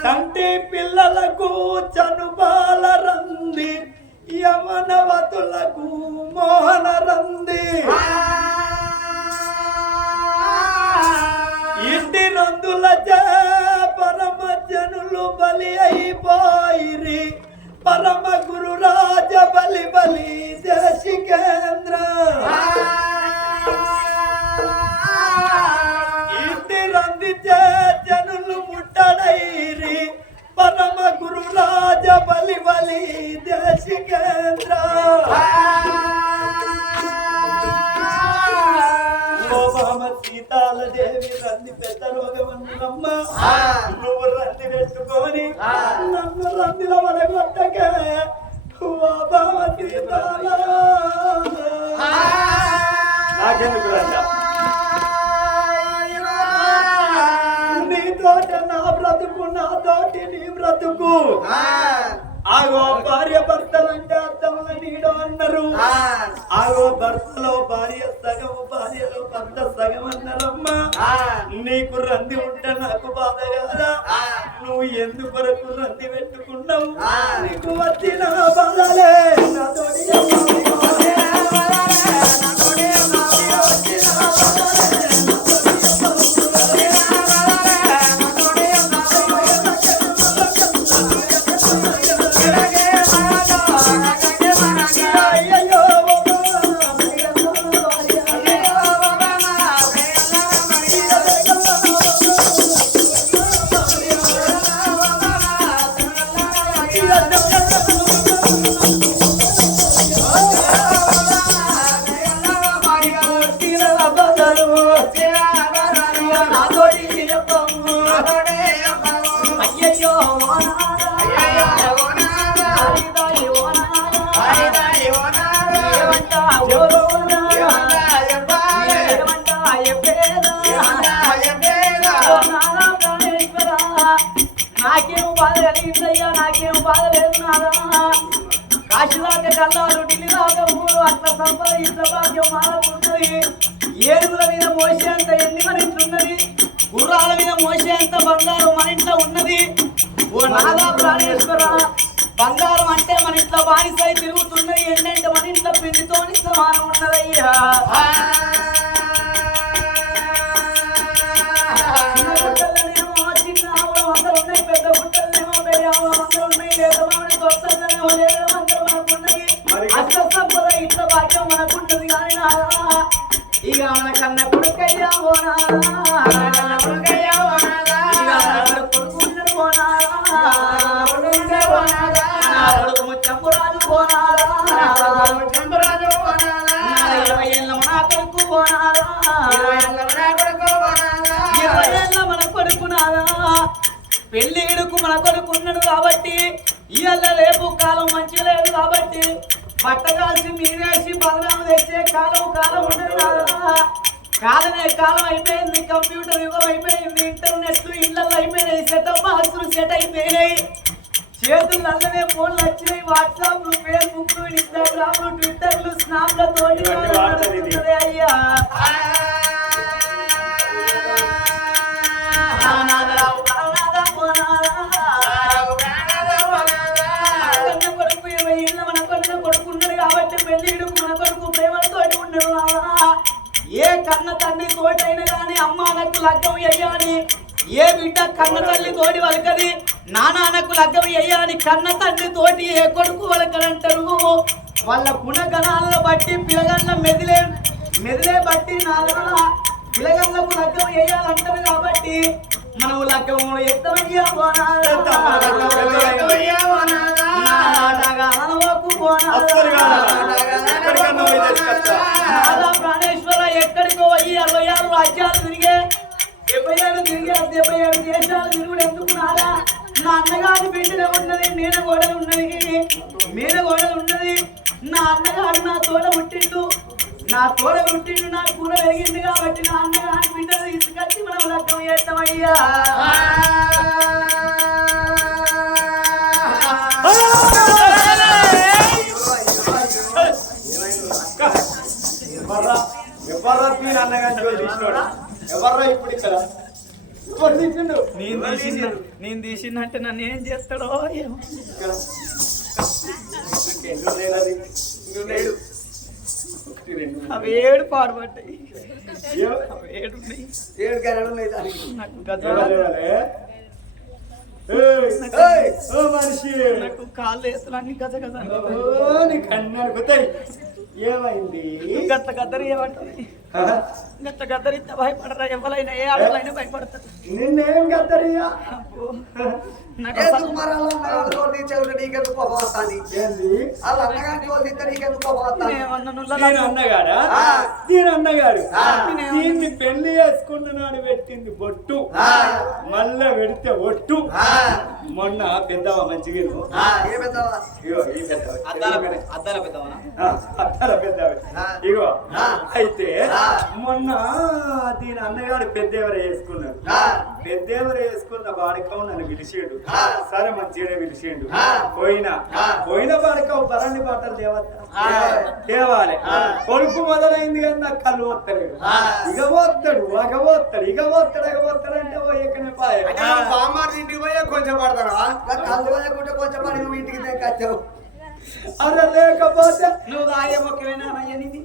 తంటి పిల్లలకు చనుబాల రంది యమనవతులకు మోహన రంది ఇంటి రందుల పరమ జనులు బలి అయిపోయిరి పరమ గురు రాజ బలి బలి దేశికేంద్ర ఇంటి రంది జనులు ముట్టడైరి పరమ గురు రాజ బలి బలి దేశికేంద్ర సీతాల దేవి రంది పెద్ద రోగమన్నమ్మ నువ్వు రంది పెట్టుకొని నన్ను రందిలో పడగొట్టకే నాకెందుకు రండి నీతోట నా బ్రతుకు నాతోటి నీ బ్రతుకు ఆగో భార్య భర్తలంటే అర్థముగా నీడు అన్నారు ఆగో భర్తలో భార్య సగం భార్యలో భర్త సగం అన్నారమ్మా నీకు రంది ఉంటే నాకు బాధ కదా నువ్వు ఎందుకొరకు రంది పెట్టుకున్నావు నీకు వచ్చిన బాధలే నాతోటి నాకేం బాధ కలిగిందయ్యా నాకేం బాధ లేదు నాదా కాశీలాగా కల్లాలు ఢిల్లీ దాకా ఊరు అట్లా సంపద ఇట్ల భాగ్యం మాలకుంటుంది ఏడుగుల మీద మోసే అంత ఎన్ని మన ఇంట్లో ఉన్నది గుర్రాల మీద మోసే అంత బంగారం మన ఇంట్లో ఉన్నది ఓ నాదా ప్రాణేశ్వర బంగారం అంటే మన ఇంట్లో బానిసై తిరుగుతున్నది ఏంటంటే మన ఇంట్లో పిండితోని సమానం ఉన్నదయ్యా పెద్ద గుట్టలేమో అందరూ ఉన్నాయి లేదా తొత్తనేమో లేదా అందరూ మనకున్నాయి అష్ట సంపద ఇట్ల భాగ్యం మనకుంటది కానీ నాదా ఇక మన కన్న కొడుకయ్యా కొడుకున్నాడు కొడుకు ముచ్చంపురాజు పోనారా 20 ఏళ్ళ మన కొడుకు పోనారా 20 ఏళ్ళ మన కొడుకునారా పెళ్ళిడుకు మన కొడుకున్నాడు కాబట్టి ఇవాళ రేపు కాలం మంచి లేదు కాబట్టి బట్ట కాల్చి మీరేసి బదనాలు తెచ్చే కాలం ఉన్నది కాలమే కాలం అయిపోయింది కంప్యూటర్ యుగం అయిపోయింది ఇంటర్నెట్ ఇళ్ళల్లో అయిపోయినాయి సెటప్ బాక్సులు సెట్ అయిపోయినాయి చేతులు అల్లనే ఫోన్లు వచ్చినాయి వాట్సాప్లు ఫేస్బుక్లు ఇన్స్టాగ్రామ్లు ట్విట్టర్లు స్నాప్లతో అయ్యా కొడుకు 20 ఏళ్ళ మన కొడుకు కొడుకున్నాడు కాబట్టి పెళ్ళిడుకు మన కొడుకు ప్రేమలతోటి ఉండడు ఏ కన్న తండ్రి తోటైనా కానీ అమ్మానకు లగ్గం అయ్యాని ఏ బిడ్డ కన్న తల్లి తోటి వలకది నాన్నకు లగ్గం అయ్యాని కన్న తండ్రి తోటి ఏ కొడుకు వలకనంటారు వాళ్ళ గుణగణాలను బట్టి పిల్లగన్న మెదిలే బట్టి నాన్న పిల్లగన్నకు లగ్గం వేయాలంటారు కాబట్టి మనం లగ్గం ఎత్తమయ్యా ప్రాణేశ్వర ఎక్కడికో పోయి 66 రాజ్యాలు తిరిగే 77 తిరిగే 77 దేశాలు తిరుగుడు ఎందుకు నాదా నా అన్నగారి బిడ్డలు ఉన్నది మేనగోడలు ఉన్నది నా అన్నగారు నా తోడ పుట్టిండు నా కూర పెరిగింది కాబట్టి నా అన్నగారి బిడ్డలు తీసుకొచ్చి మనం లగ్గం చేస్తామయ్యా ఎవర్రా మీరు అన్నగారు తీసినోడా ఎవర్రా ఇప్పుడు ఇక్కడ నేను తీసిందంటే నన్ను ఏం చేస్తాడో ఏమో అవి 7 పాడుపడ్డాయి 7 నాకు కాళ్ళు వేస్తున్నా గజ గజ కన్నాడు ఏమైంది గత గద్దరు ఏమంటుంది గట్ల గద్దరిస్తే భయపడరా ఎవరైనా ఏ ఆడలైనా భయపడతారు నిన్నేం గద్దరియా నాకు ఎందుకు అసలు మరి అలా అన్నగాడు తోడు తీసేవాడు నీకెందుకు కోపం వస్తాంది? ఏంది అలా అన్నగాడి తోడు తీస్తే నీకెందుకు కోపం వస్తాంది? నేనేమన్నా నువ్వు నేను అన్నగాడా నేను అన్నగాడు ఆ. దీన్ని పెళ్లి చేసుకున్న నాడు పెట్టింది బొట్టు మళ్ళా పెడితే ఒట్టు మొన్న పెద్దవా మంచిగా ఏ పెద్దవా? ఇగో ఈ పెద్దవ అద్దాల పెద్దవనా అత్తల పెద్దవ ఇగో అయితే మొన్న దీని అన్నగాడు పెద్దేవర వేసుకున్నాడు పెద్దేవర వేసుకున్న బాడకం నన్ను పిలిచిండు సరే మంచిగానే పిలిచిండు పోయిన బాడకం బరండి బాటలు తేవాలి కొడుకు మొదలైంది కానీ నాకు కళ్ళు వస్తలేడు ఇక పోతాడు అంటే పోయకనే పాయ ఇంటికి పోయా కొంచెం పడతారా కళ్ళు పోయకుంటే కొంచెం పని నువ్వు ఇంటికి తెచ్చావు. అలా లేకపోతే నువ్వు తాగే మొక్కమేనా అయ్యనిది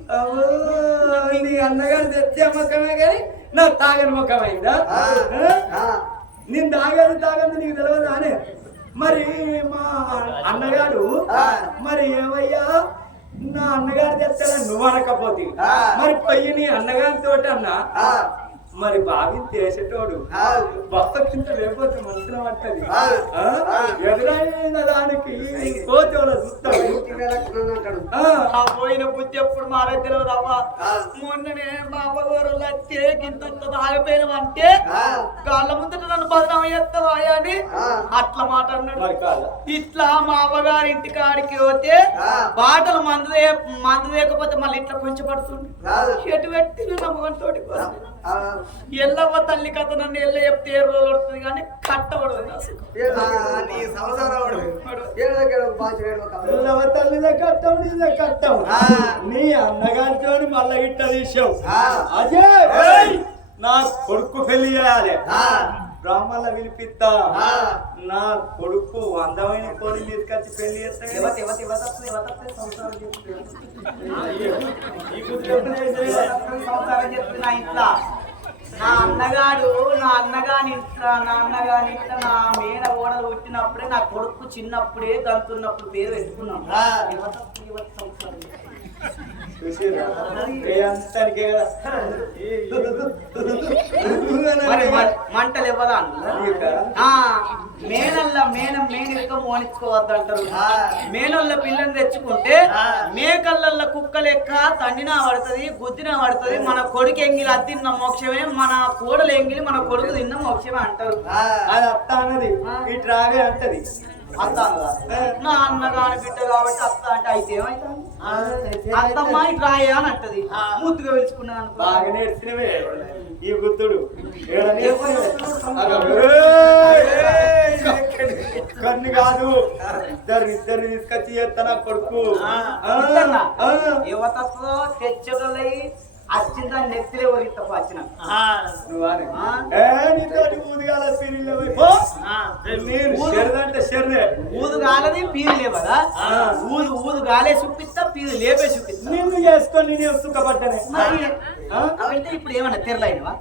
నీ అన్నగారు తెచ్చే ముఖమే కానీ నా తాగని ముఖం అయిందా నేను తాగదు నీకు తెలియదు అనే మరి మా అన్నగాడు మరి ఏమయ్యా నా అన్నగారు తెస్తాడని నువ్వు అనకపోతే మరి పొయ్యి నీ అన్నగారి తోటి అన్నా మరి బావి చేసేటోడు భక్తింత లేకపోతే మనసులో పట్టది ఎదురైన దానికి పోతే చూస్తాడు ఆ పోయిన బుద్ధి ఎప్పుడు మారే తెలియదు అవ్వ మొన్ననే మా అవ్వగారు లచ్చే గింత తాగిపోయినామంటే గాళ్ళ ముందట నన్ను బదనామ చేస్తావా అని అట్లా మాట అన్నాడు ఇట్లా మా అవ్వగారి ఇంటి కాడికి పోతే బాటలు మందు వేయకపోతే మళ్ళీ ఇట్లా కొంచెం పడుతుంది ఎటు పెట్టి నమ్మకంతో ఎల్లవ్వ తల్లి కథ నన్ను ఎల్ల చెప్తే 7 రోజులు పడుతుంది కానీ కట్టబడదు నీ సంసారం తల్లిదే కట్టం నీ అన్నగారితో మళ్ళా ఇట్ట తీసావు అజయ్ నా కొడుకు పెళ్లి చేయాలి బ్రాహ్మణ పిలిపిస్తా నా కొడుకు అందమైన కోడి తీసుకొచ్చి పెళ్లి చేస్తా నా అన్నగాని ఇంట్లో నా మేన ఓడలు పుట్టినప్పుడే నా కొడుకు చిన్నప్పుడే దంతున్నప్పుడు పేరు పెట్టుకున్నాం మంటలు ఇవ్వదా మేనెక్క మోనించుకోవద్దు అంటారు మేనల్ల పిల్లని తెచ్చుకుంటే మేకల్ల కుక్క లెక్క తండినా పడుతుంది గుద్దినా పడుతుంది మన కొడుకు ఎంగిలి అది తిన్న మోక్షమే మన కోడలు ఎంగిలి మన కొడుకు తిన్న మోక్షమే అంటారు అది అత్త అన్నది ఇటు రావే అంటది అత్త నా అన్నగాని బిడ్డ కాబట్టి అత్త అంటే అయితే ఏమైతుంది అత్తమ్మ ఇటు రాయే అని అంటది ముద్దుగా పిలుచుకున్నాను బాగా నేర్చినవే ఈ గుర్తుడు కన్ను కాదు ఇద్దరు తీసుకొచ్చి చేస్తా కొడుకు యువతతో తెచ్చడలై వచ్చిందని నెత్తిలే వరిత వచ్చిన ఊదు గాలది పీరు లేవదా ఊదు గాలే చూపిస్తా పీరు లేపే చూపిస్తా నిన్ను చేసుకొని నేను సుఖపడ్డానే అంటే ఇప్పుడు ఏమన్నా తెరలైనవా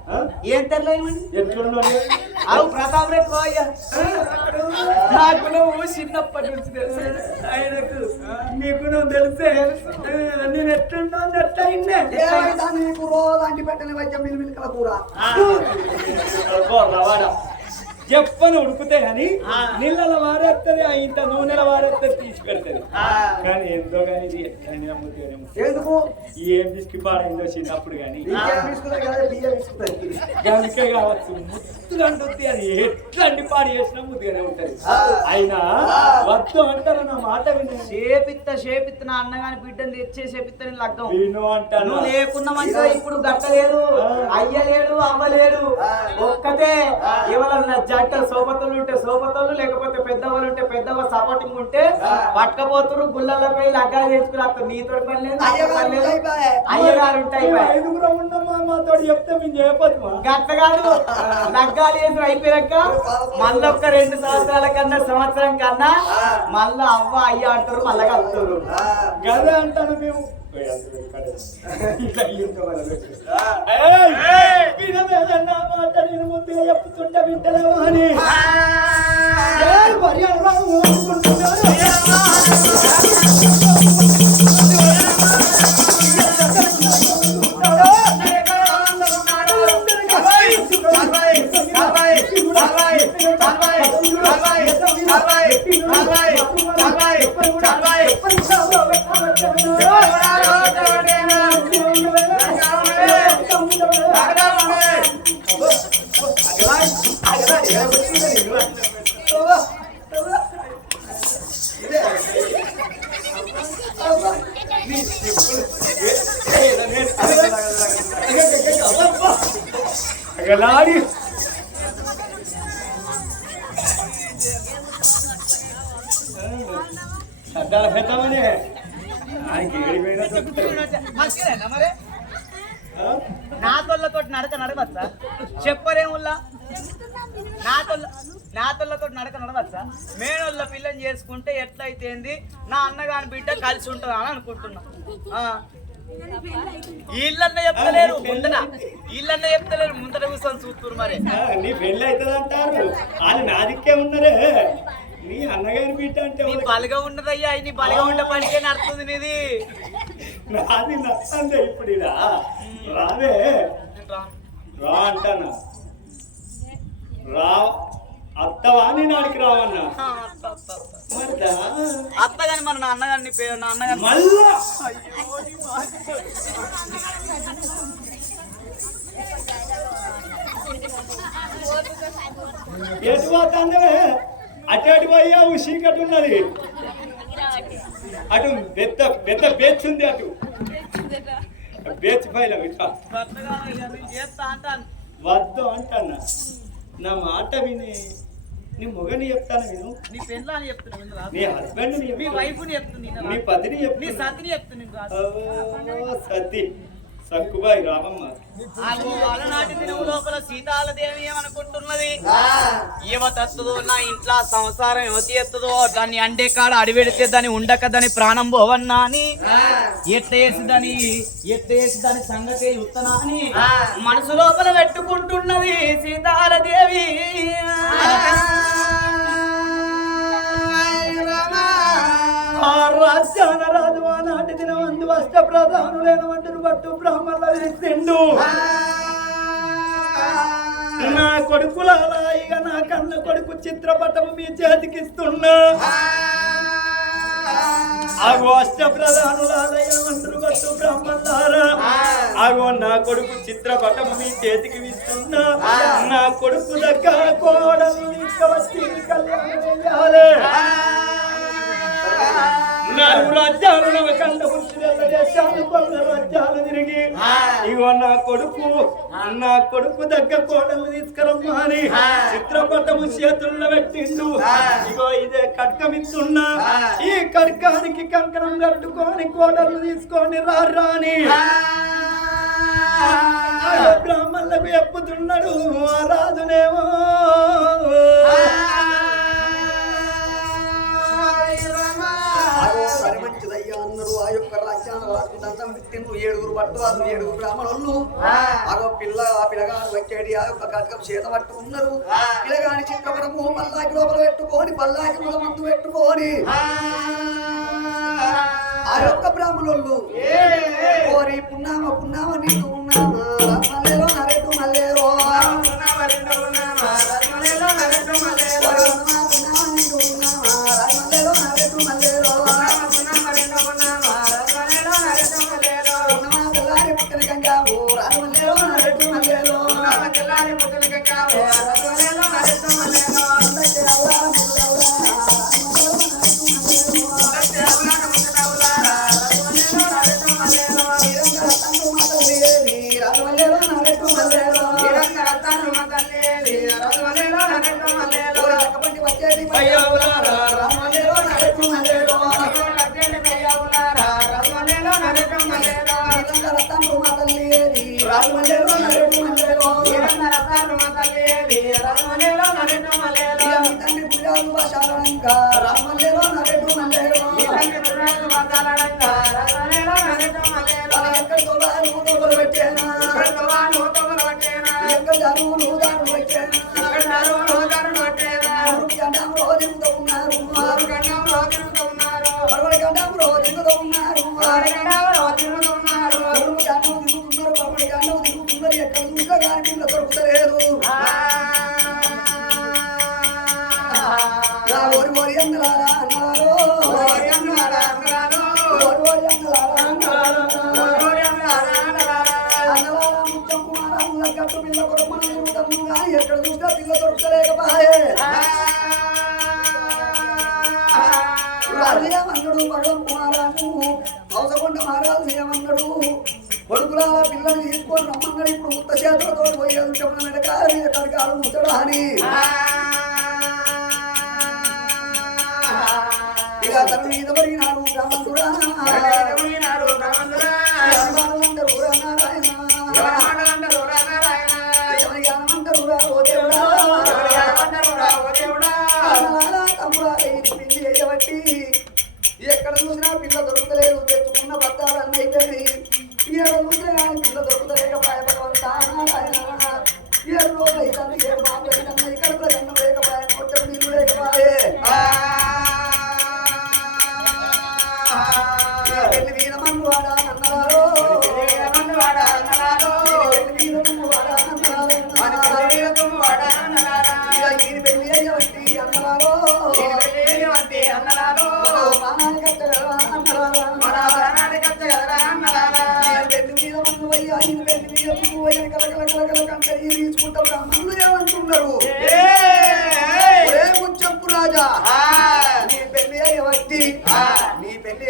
ఏం తెరలైనవని ఎట్లున్నా అవు ప్రతాప్ రెడ్డి నాకు నువ్వు చిన్నప్పటి నుంచి తెలుసు ఆయనకు నీకు నువ్వు తెలిసే నేను ఎట్లుంటా ఎట్లా అయిందే నీకు రోజు అంటి పెట్టని వైద్యం మిల్మిల్కల కూర చెప్పని ఉడుకుతే అని నీళ్ళ వారేస్తుంది ఇంత నూనెల వారేస్తుంది తీసి పెడుతుంది కానీ ఎంతో కానీ ఇది ఎట్లా ఎందుకు ఏం బిస్కి పాడైందో చిన్నప్పుడు కానీ అందుకే కావచ్చు ముద్దుగా అంటుంది అది ఎట్లాంటి పాడు చేసినా ముద్దుగానే ఉంటది అయినా వద్దు అంటారు నా మాట విని చేపిత్త నా అన్నగాని బిడ్డను తెచ్చే చేపిత్తని లగ్గం విను అంటాను లేకున్నా మంచిగా ఇప్పుడు గట్టలేదు అయ్యలేడు అవ్వలేడు ఒక్కతే ఎవరన్నా జట్ట సోపతులు ఉంటే సోపతులు లేకపోతే పెద్దవాళ్ళు ఉంటే పెద్దవ సపోర్టింగ్ ఉంటే పట్టకపోతురు గుళ్ళలపై లగ్గాలు చేసుకుని నీతో పని లేదు అయ్యగారు ఉంటాయి చెప్తే మేము చేయకపోతే గట్ట కాదు లగ్గాలు చేసి అయిపోయాక మళ్ళీ ఒక్క 2 సంవత్సరాల కన్నా సంవత్సరం కన్నా మళ్ళా అవ్వ అయ్య అంటారు మళ్ళా కలుపుతారు గదే అంటాను మేము ముందుగా చెప్తుంటే వింటలేవు అని అగలాడి సద్దాల పెద్దామని ఆయనకి ఏడిపోయినా మంచిదేనా మరి నా తొల్లతో నడక నడవచ్చా చెప్పరేముల్లా నా తొల్లతో నడక నడవచ్చా మేనోళ్ళ పిల్లని చేసుకుంటే ఎట్లయితేంది నా అన్నగాని బిడ్డ కలిసి ఉంటుంది అని అనుకుంటున్నా వీళ్ళన్న చెప్తలేరు ముందర కూర్చొని చూస్తున్నారు మరి నీ పెళ్ళి అవుతుంది అంటారు వాళ్ళు నా దిక్కే ఉన్నారే నీ అన్నగారి బిడ్డ అంటే నీ బలిగా ఉన్నదయ్యా నీ బలిగా ఉండే పనికే నడుతుంది నీది నాది నచ్చందే ఇప్పుడు ఇలా రావే రా అంటానా రా అత్తవా నేను ఆడికి రావన్నా అత్తగాని మరి నా అన్నగారిని నా అన్నగారిని మళ్ళా ఎటు పోతాందే అటు పోయావు చీకటి ఉన్నది అటు పెద్ద పెద్ద బేచ్ ఉంది అటు బేచ్ పైన వద్దు అంటానా నా మాట విని నీ మొగని చెప్తాను నేను నీ పెళ్ళని చెప్తున్నా నీ హస్బెండ్ నీ వైఫ్ ని చెప్తున్నా నీ పతిని నీ సతిని చెప్తున్నా సతి సక్కుబాయి రామమ్మ అలనాటి దినం లోపల సీతాలదేవి ఏమనుకుంటున్నది యువతత్తుదో నా ఇంట్లో సంసారం యువతి ఎత్తుదో దాన్ని అండే కాడ అడివెడితే దాన్ని ఉండక దాని ప్రాణం పోవన్నా అని ఎట్ల వేసి దాని సంగతి ఉత్తనా అని మనసు లోపల పెట్టుకుంటున్నది సీతాలదేవి రాజ్యాన రాజు ఆనాటి దినం అందు అష్ట ప్రధానులైన వంటను పట్టు బ్రాహ్మణుల విరిసిండు నా కొడుకులారా ఇక నా కన్న కొడుకు చిత్రపటము మీ చేతికిస్తున్నా ఆగో అష్ట ప్రధానులైన వంటను పట్టు బ్రాహ్మణులారా ఆగో నా కొడుకు చిత్రపటము మీ చేతికి ఇస్తున్నా నా కొడుకు దగ్గర కోడలు వచ్చి కళ్యాణం చేయాలి నాలుగు రాజ్యాలు నవకండ పురుషుల దేశాలు కొండ రాజ్యాలు తిరిగి ఇగో నా కొడుకు దగ్గర కోడలు తీసుకురమ్మా అని చిత్రపటము చేతుల్లో పెట్టిండు ఇగో ఇదే కట్కమిస్తున్నా ఈ కట్కానికి కంకణం కట్టుకొని కోడలు తీసుకొని రాని బ్రాహ్మణులకు ఎప్పుతున్నాడు ఆ రాజునేమో అన్నారు ఆ యొక్క రాజ్యాన్ని రాజుదంతం పెట్టిండు 7 పట్టువారు 7 బ్రాహ్మణులు ఆ పిల్లగాడు వచ్చాడు ఆ యొక్క కటకం చేత పట్టుకున్నారు పిల్లగాని చిత్రపటము పల్లాకి లోపల పెట్టుకొని పల్లాకి మొదల మందు పెట్టుకొని ఆ యొక్క బ్రాహ్మణులు ఓరి పున్నామ నీకు ఉన్నామా రత్మలేలో నరెట్టు మల్లేరో ఎక్కడ చూసినా పిల్ల దొరకలేకపోయే రాజమన్నుడు పగం కుమారాను అవసరకుండా మహారాజు ఏమన్నాడు కొడుకుల పిల్లలు తీసుకొని రమ్మన్నాడు ఇప్పుడు ఉత్త చేతులతో పోయేది చెప్పిన వెనకాల మీద కడకాలు ముచ్చడా అని ఇక తన మీద పడినాడు బ్రహ్మంతుడా ఎక్కడ చూసినా పిల్ల దొరుకుతలేదు తెచ్చుకున్న బత్తాలన్నీ అయిపోయి పిల్ల దొరుకుతలేక భయపడవంతా 7 రోజులు అయితే 7 మాటలు అయితే ఇక్కడ కన్నం లేకపోయా కొట్ట నీళ్ళు లేకపోయే పెళ్లి మీద మన్ను వాడా అన్నారో ఈయన పెళ్లి అయ్యవంటి అన్నారో తీసుకుంటాం బ్రాహ్మణులు ఏమంటున్నారు చెప్పు రాజా నీ పెళ్లి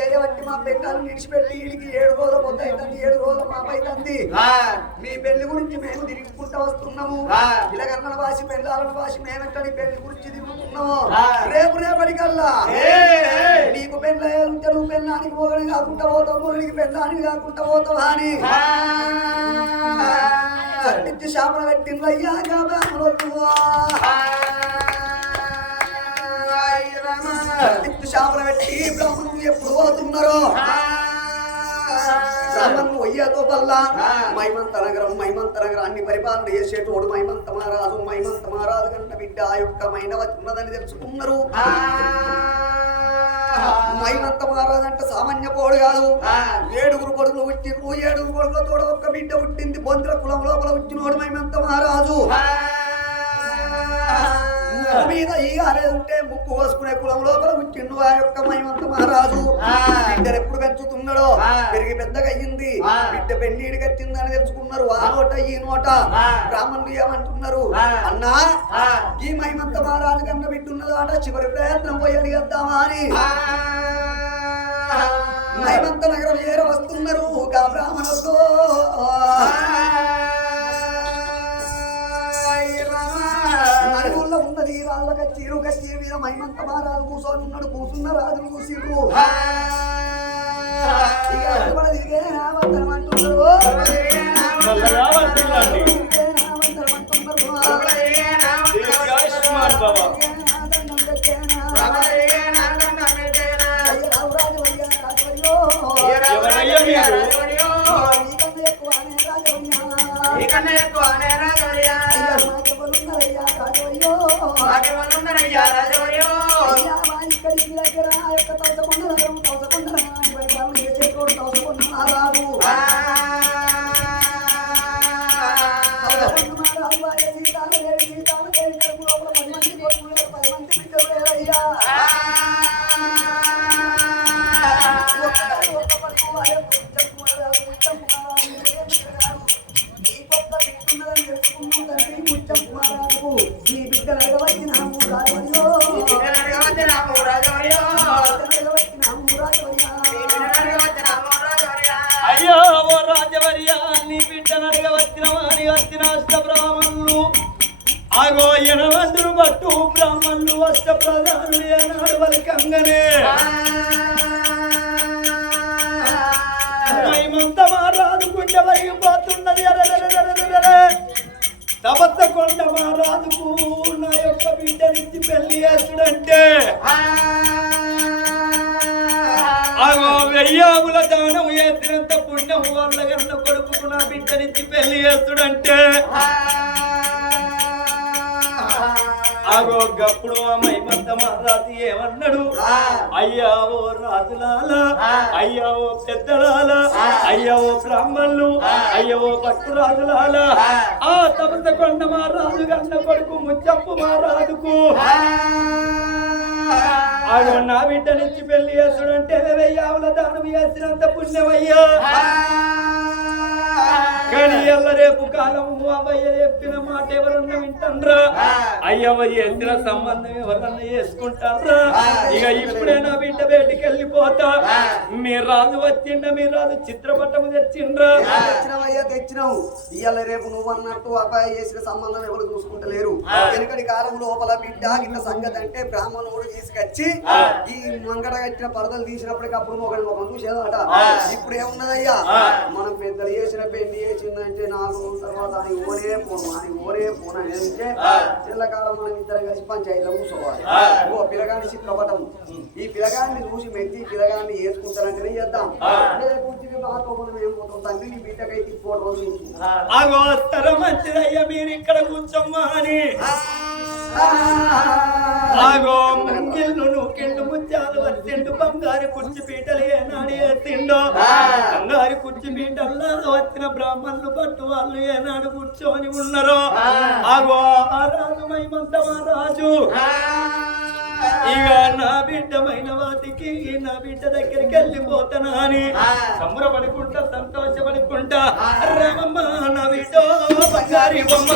అయ్యబట్టి మా పెళ్ళాలను నిడిచిపెట్టి వీడికి 7 రోజుల పొద్దు అవుతుంది 7 రోజుల మాప అవుతుంది మీ పెళ్లి గురించి మేము తిరుగుకుంటూ వస్తున్నాము ఇలాగన్న వాసి పెళ్ళాలను వాసి మేమెట్టని పెళ్లి గురించి తిరుగుతున్నాము రేపటికల్లా నీకు పెళ్ళ ఉంటే నువ్వు పెళ్ళానికి పోగని కాకుండా పోతావు నీకు పెళ్ళానికి కాకుండా పోతావు అని సర్టిచ్చి శాపన పెట్టింది అయ్యా శాపన పెట్టి బ్రాహ్మణులు ఎప్పుడు పోతున్నారో బ్రాహ్మణులు అయ్యాతో వల్ల మైమంత నగరాన్ని పరిపాలన చేసేటోడు మైమంత మహారాజు కన్న బిడ్డ ఆ యొక్క మైనవతి ఉన్నదని తెలుసుకున్నారు మైమంత మహారాజు అంటే సామాన్య పోడు కాదు 7 కొడుకులు పుట్టిరు 7 కొడుకులతో ఒక్క బిడ్డ పుట్టింది బొంద్ర కులం లోపల పుట్టినోడు మైమంత మహారాజు మీద ఈగానే ఉంటే ముక్కు కోసుకునే కులం లోపల పుట్టిండు ఆ యొక్క మైమంత మహారాజు బిడ్డను ఎప్పుడు పెంచుతున్నాడో పెరిగి పెద్దగా అయ్యింది బిడ్డ పెన్నీడు కట్టిందని తెలుసుకున్నారు ఆ నోట ఈ నోట బ్రాహ్మణులు ఏమంటున్నారు అన్నా ఈ మైమంత మహారాజు కన్నా బిడ్డున్నదో అట చివరి ప్రయత్నం పోయి అడిగద్దామా అని మైమంత నగరం ఏర వస్తున్నారు గా బ్రాహ్మణులతో నలుగుల్లో ఉన్నది వాళ్ళ కచ్చీరు మీద మైమంత మహారాజు కూర్చొని ఉన్నాడు కూర్చున్న రాజులు కూసిర్రు అయ్యో ఓ రాజవర్య నీ బిడ్డనడిగా వచ్చిన అష్ట బ్రాహ్మణులు ఆగో 8 బట్టు బ్రాహ్మణులు అష్ట ప్రధానులు ఏనాడు వలికంగనే మైమంత మహారాజు గుండె వరిగిపోతున్నది తపస్త కొండ మహారాజుకు నా యొక్క బిడ్డనిచ్చి పెళ్లి చేస్తుడంటే ఆగో 1000 ఆవుల దానం చేసినంత పుణ్యం వాళ్ళ కన్న కొడుకు నా బిడ్డనిచ్చి పెళ్లి చేస్తుడంటే ఆగో గప్పుడు ఆ మైమంత మహారాజు ఏమన్నాడు అయ్యా ఓ రాజులాల అయ్యా ఓ పెద్దలాల అయ్యా ఓ బ్రాహ్మణులు అయ్యా ఓ పట్టు రాజులాల ఆ తపస్త కొండ మహారాజు కన్న కొడుకు ముచ్చప్పు మహారాజుకు ఆగో నా బిడ్డనిచ్చి పెళ్లి చేస్తుడంటే 1000 ఆవుల దానం చేసినంత పుణ్యమయ్యా కానీ ఎల్లరే రేపు కాలం అవ్వయ్య చెప్పిన మాట ఎవరన్నా వింటారా అయ్యవ్వ చేసిన సంబంధం ఎవరన్నా చేసుకుంటారా ఇక ఇప్పుడే నా బిడ్డ బయటికి వెళ్ళిపోతా మీ రాజు వచ్చిండ మీ రాజు చిత్రపటము తెచ్చిండ్రా తెచ్చినావయ్యా తెచ్చినావు ఇవాళ రేపు నువ్వు అన్నట్టు అబ్బాయి చేసిన సంబంధం ఎవరు చూసుకుంటలేరు వెనుకటి కాలం లోపల బిడ్డ ఇట్లా సంగతి అంటే బ్రాహ్మణుడు తీసుకొచ్చి ఈ మంగడ కట్టిన పరదలు తీసినప్పటికప్పుడు ఒకటి ముఖం చూసేదట ఇప్పుడు ఏమున్నదయ్యా మనం పెద్దలు చేసిన పెళ్లి చేసిందంటే 4 రోజుల తర్వాత అని ఓనే పోను అంటే చిల్లకాలం మనం ఇద్దరం కలిసి పంచాయతీలో కూర్చోవాలి ఓ పిల్లగాని చిత్రపటం ఈ పిల్లగాన్ని చూసి మెచ్చి పిల్లగాన్ని వేసుకుంటారంటే చేద్దాం మాతో మనం ఏమవుతాం తండ్రి నీ బిడ్డకైతే 4 రోజులు మంచిదయ్యా మీరు ఇక్కడ కూర్చోమ్మా అని కెండు ముత్యాలు వచ్చిండు బంగారు కుర్చి పీటలు ఏనాడు ఎత్తిండో బంగారు కుర్చి పీటల్లో వచ్చిన బ్రాహ్మణులు పట్టు వాళ్ళు ఏనాడు కూర్చొని ఉన్నారో ఆగో ఆ రాజు మైమంత రాజు ఇక నా బిడ్డమైన వాటికి నా బిడ్డ దగ్గరికి వెళ్ళిపోతానా అని సంబరపడుకుంటా సంతోషపడుకుంటా రామమ్మ నా బిడ్డ బంగారి బొమ్మ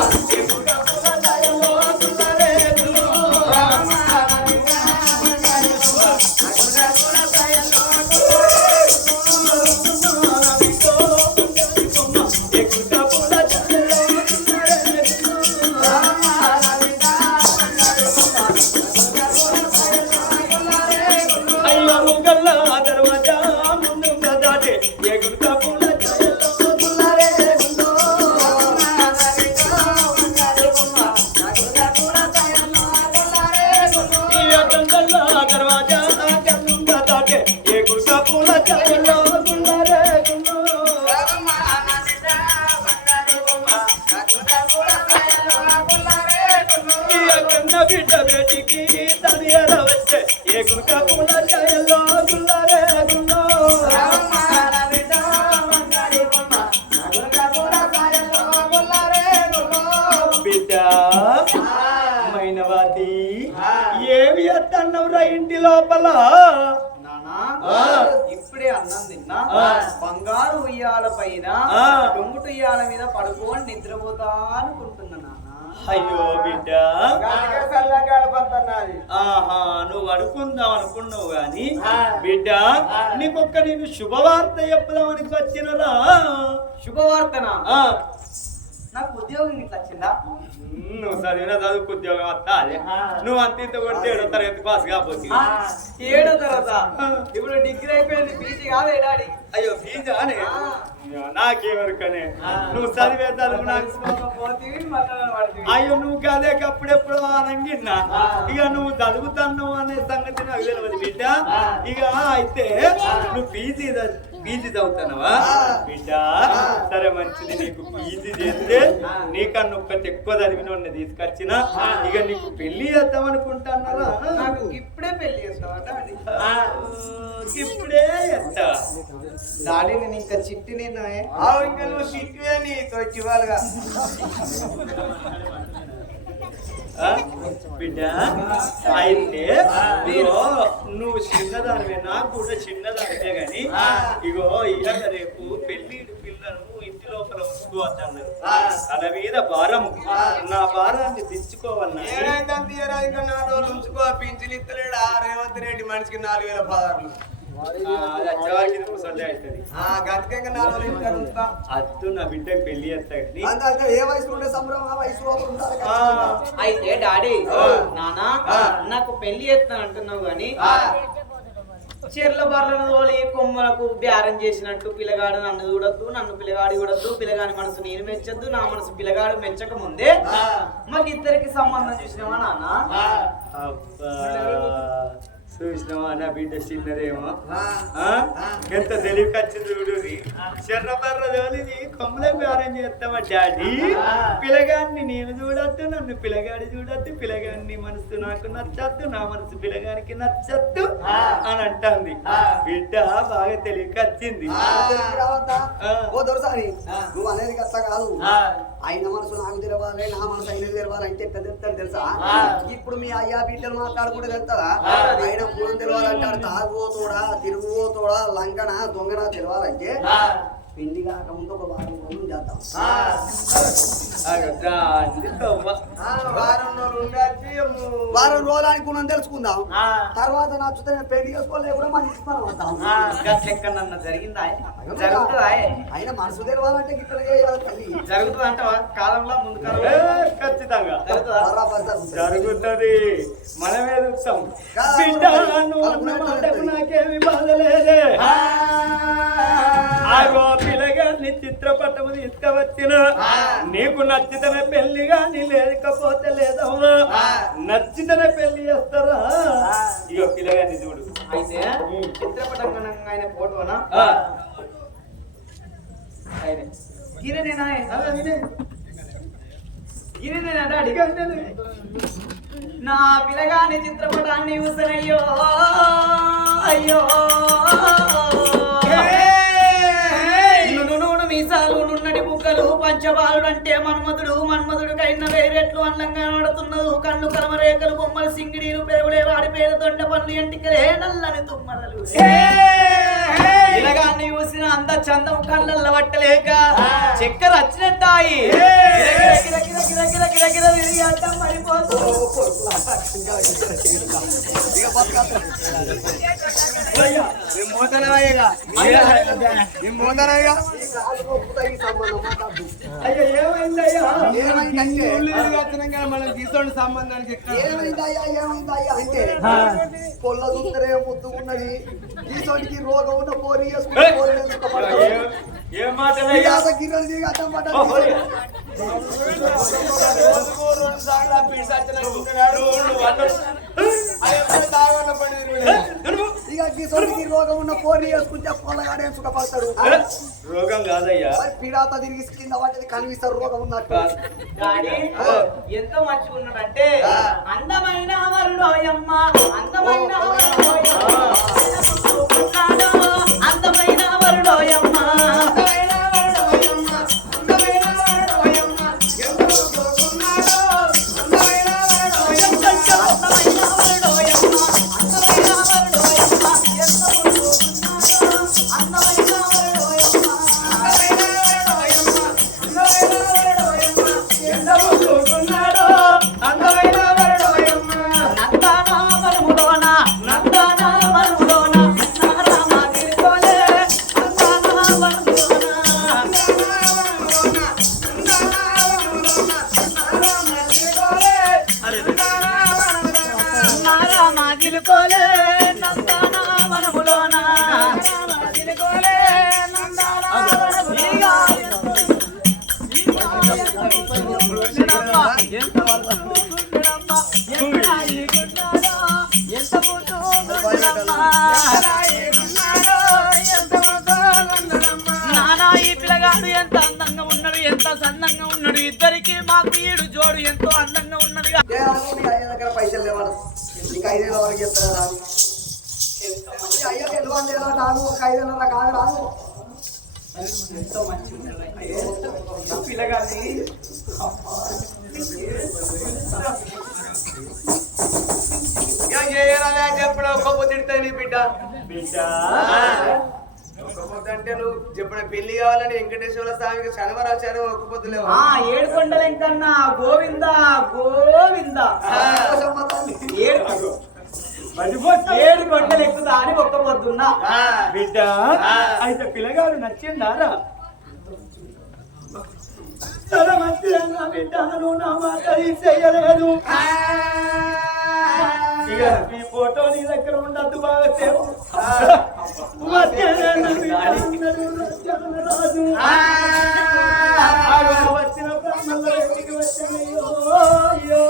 ఏమి అత్తన్నవురా ఇంటి లోపల ఇప్పుడే అన్నం తిన్నా బంగారు ఉయ్యాల పైన దొంగుటు ఉయ్యాల మీద పడుకోని నిద్రపోతా అనుకుంటున్నా నాన్న. అయ్యో బిడ్డ ఆహా నువ్వు అడుకుందాం అనుకున్నావు గాని బిడ్డ నీకొక్క నేను శుభవార్త చెప్పుదామని వచ్చినరా శుభవార్తనా నాకు ఉద్యోగం ఇట్లా వచ్చిందా నువ్వు చదివిన చదువుకు ఉద్యోగం వస్తా అదే నువ్వు అంత ఇంత కొడితే 7వ తరగతి పాస్ కాకపోతే 7వ తరగతి ఇప్పుడు డిగ్రీ అయిపోయింది పీజీ కాదే డాడీ అయ్యో పీజా అనే నాకేమరుకనే నువ్వు చదివే చదువు నాకు అయ్యో నువ్వు కదే అప్పుడెప్పుడు ఆనంగిన్నా ఇక నువ్వు చదువుతున్నావు అనే సంగతి నాకు తెలియదు బిడ్డ ఇక అయితే నువ్వు పీజీ చదువుతున్నావా బిడ్డ సరే మంచిది నీకు పీజీ చేస్తే నీకన్నా ఒక్కటి ఎక్కువ చదివిన తీసుకొచ్చిన ఇక నీకు పెళ్లి చేద్దాం అనుకుంటున్నారా నాకు ఇప్పుడే పెళ్లి చేస్తావా ఇప్పుడే చేస్తా డాడీ నేను ఇంకా చిట్టి నేను ఇంకా నువ్వు చిట్టివే నీతో చివాలుగా బిడ్డ అయితే నువ్వు చిన్నదానివే నాకు కూడా చిన్నదానివే గాని ఇగో ఇవాళ రేపు పెళ్లి పిల్లలు ఇంటి లోపల ఉంచుకోవద్దన్నారు తన మీద భారం నా భారాన్ని తెచ్చుకోవాలన్నా ఇంకా 4 రోజులు ఉంచుకో పింఛన్ ఇస్తలేడు రేవంత్ రెడ్డి మనిషికి 4000 పదార్లు అద్దు నా బిడ్డ పెళ్లి చేస్తా ఏ వయసులో ఉండే సంబరం ఆ వయసులో ఉండాలి. అయితే డాడీ నానా నాకు పెళ్లి చేస్తాను అంటున్నావు గాని చెర్ల బర్రెను తోలి కొమ్మలకు బేరం చేసినట్టు పిల్లగాడు నన్ను చూడొద్దు నన్ను పిల్లగాడి చూడొద్దు పిల్లగాడి మనసు నేను మెచ్చొద్దు నా మనసు పిల్లగాడు మెచ్చక ముందే మాకు ఇద్దరికి సంబంధం చూసినావా నాన్న చూసినావా నా బిడ్డ చిన్నదేమో ఎంత తెలివికొచ్చింది చూడు చెర్రబర్ర తోలిది కొమ్మలే బేరం చేస్తావా డాడీ పిల్లగాడిని నేను చూడొద్దు నన్ను పిల్లగాడి చూడొద్దు పిల్లగాడిని మనసు నాకు నచ్చద్దు నా మనసు పిల్లగానికి నచ్చద్దు అని అంటుంది బిడ్డ బాగా తెలివికొచ్చింది నువ్వు అనేది కథ కాదు ఆయన మనసు నాకు తెలవాలి నా మనసు ఆయన తెలవాలి అంటే ఎట్లా తెలుస్తుంది తెలుసా ఇప్పుడు మీ అయ్యా బిడ్డలు మాట్లాడుకుంటే తెలుస్తుందా ఆయన పూలం తెలవాలంటాడు తాగుపోతోడా తిరుగుపోతోడా లంకన దొంగన తెలవాలంటే పెళ్లి కాకముందు ఒక వారం రోజులు చేద్దాం. వారం రోజులు ఉండొచ్చి వారం రోజులు అనుకున్నాం తెలుసుకుందాం. తర్వాత నచ్చుతే పెళ్లి చేసుకోలే కూడా మన ఇస్తాం వద్దాం. ఎక్కడన్నా జరిగిందా జరుగుతుందా అయినా మనసు తెలవాలంటే ఇక్కడ చేయాలి తల్లి. జరుగుతుంది అంటావా కాలంలో ముందు కాలంలో ఖచ్చితంగా బరాబర్ జరుగుతుంది. జరుగుతుంది. మనమే చూస్తాం. కాదు. బిడ్డ నువ్వు అన్న మాటకు నాకేమి బాధ లేదే. ఆగో పిల్లగాన్ని చిత్రపటము తీసుకువచ్చిన నీకు నచ్చితేనే పెళ్లి గాని లేకపోతే లేదమ్మా. నచ్చితేనే పెళ్లి చేస్తారా? ఇగో పిల్లగాన్ని చూడు. అయితే చిత్రపటం కనుక ఆయన ఫోటోనా గిరినేనా గిరినేనా అడిగా నా పిల్లగాని చిత్రపటాన్ని చూసానయ్యో అయ్యో నూనె మీసాలు నున్నడి బుక్కలు పంచబాలుడు అంటే మన్మధుడు కైన వేరెట్లు అందంగా నడుతున్నదు కన్ను కలమరేకలు బొమ్మలు సింగిడీలు పెరుగులే వాడి పేరు దొండ పనులు ఎంటికలే నల్లని తుమ్మడలు పిల్లగాన్ని చూసిన అంద చందం కళ్ళల్లో పట్టలేక చక్కెర వచ్చినట్టాయి మనం తీసుకోండి సంబంధానికి ఏమైందయ్యా అంటే పొల్ల చూస్తరే ముద్దుకున్నది గీసోడికి రోగం ఉన్న పోరి ఏం మాట గిర్రలు అడ్డం పడ్డ ఇక గీసోడికి రోగం ఉన్న పోరి వేసుకుంటే పొల్లగాడే సుఖపడతాడు. రోగం కాదయ్యా, పీడాత తిరిగి కింద వాటిని కనిపిస్తారు రోగం ఉన్నట్టు. ఎంతో మంచిగున్నాడంటే అందమైన వరుడోయమ్మ అందమైన వరుడోయమ్మ అందమైన వరుడోయమ్మ ఎంత అందంగా ఉన్నాడు, ఎంత సందంగా ఉన్నాడు. ఇద్దరికి మా ప్రియుడు జోడు ఎంతో అందంగా ఉన్నది. దగ్గర పైసలు లేవాడు ఇంకా 5 ఏళ్ళ వరకు చెప్తారా రాదు. అయ్యో వెళ్ళి రాదు ఒక 5 ఏళ్ళ కాదు రాదు. ఎంతో మంచిగా పిల్లగాని చెప్పడం ఒక్కొక్క తిడతాయి నీ బిడ్డ బిడ్డ అంటే నువ్వు చెప్పిన పెళ్లి కావాలని వెంకటేశ్వర స్వామికి శనివారాచారం ఒక్క పొద్దులేవు. 7 కొండల ఎంకన్నా గోవింద గోవింద 7 కొండలు ఎక్కుతా అని ఒక్క పొద్దున్నా. బిడ్డ అయితే పిల్లగాడు నచ్చిందారా? చాలా మంచిదన్నా బిడ్డ, నువ్వు నా మాట చేయలేదు. ఇక ఈ ఫోటో నీ దగ్గర ఉండద్దు, బాగా సేపు వచ్చిన బ్రాహ్మణుల ఇంటికి వచ్చానయ్యో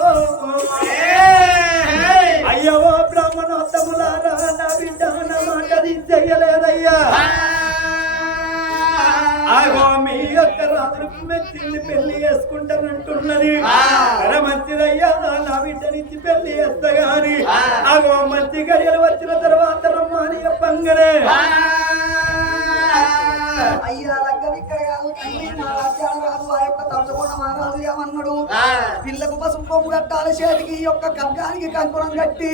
అయ్యో బ్రాహ్మణోత్తములారా, నా బిడ్డ నా మాట చెయ్యలేదయ్యా. ఆగో మీ యొక్క రాత్రికి మెచ్చింది పెళ్లి చేసుకుంటానంటున్నది. మంచిదయ్యా, నా బిడ్డ నుంచి పెళ్లి చేస్తా గాని ఆగో మంచి గడియలు వచ్చిన తర్వాత రమ్మని చెప్పంగనే అయ్యా లగ్గం ఇక్కడ కాదు, కాదు ఆ యొక్క తమసకొండ మహారాజు ఏమన్నాడు? పిల్లకు పసుపు పొమ్ము కట్టాలి, చేతికి ఈ యొక్క కగ్గానికి కంకురం కట్టి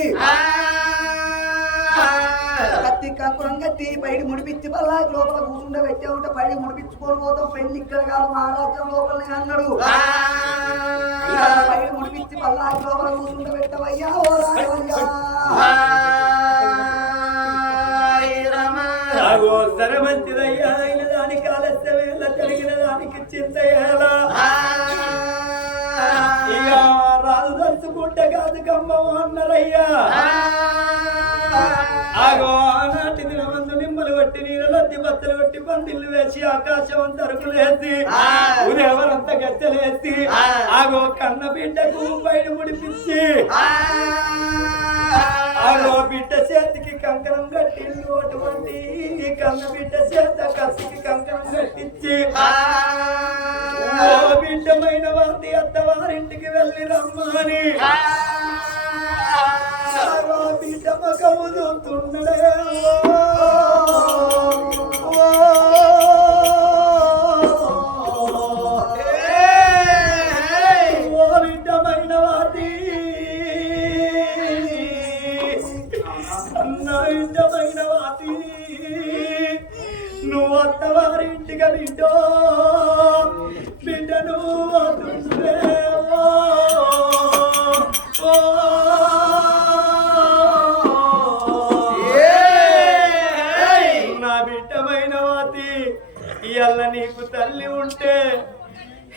కత్తి కంకురం కట్టి పైడి ముడిపించి పల్లాకి లోపల కూర్చుండే పెట్టే ఉంటే పైడి ముడిపించుకొని పోతాం పెళ్లి ఇక్కడ కాదు మహారాజ్యం లోపలనే అన్నాడు పైడి ముడిపించి పల్లాకి లోపల కూర్చుండే పెట్టవయ్యా ఓ రాజవయ్యా సరే మంచిదయ్యా అయిన దానికి ఆలస్యమేళ కలిగిన దానికి చింతయ్యేలా ఇక రాజు తలుచుకుంటే కాదు కమ్మము అన్నారయ్యా ఆగో ఆనాటి దినమందు నిమ్మలు కొట్టి నీళ్ళొత్తి బత్తలు కొట్టి పందిళ్ళు వేసి ఆకాశం అంత అరుకులేసి ఊరెవరంతా గచ్చలేసి ఆగో కన్న బిడ్డకు బయట ముడిపించి ఆగో బిడ్డ చేతికి కంకణం కట్టిండు అటువంటి కన్న బిడ్డ చేత కసికి కంకణం కట్టించి ఓ బిడ్డమైన వారి అత్తవారింటికి వెళ్ళి రమ్మని బిడ్డ మగము చూస్తున్నాడే ఓ బిడ్డమైన వారి నా బిడ్డమైన వారి నువ్వు అత్తవారింటిగా బిడ్డో బిడ్డను నా బిడ్డమైన వాతి ఇయ్యాల నీకు తల్లి ఉంటే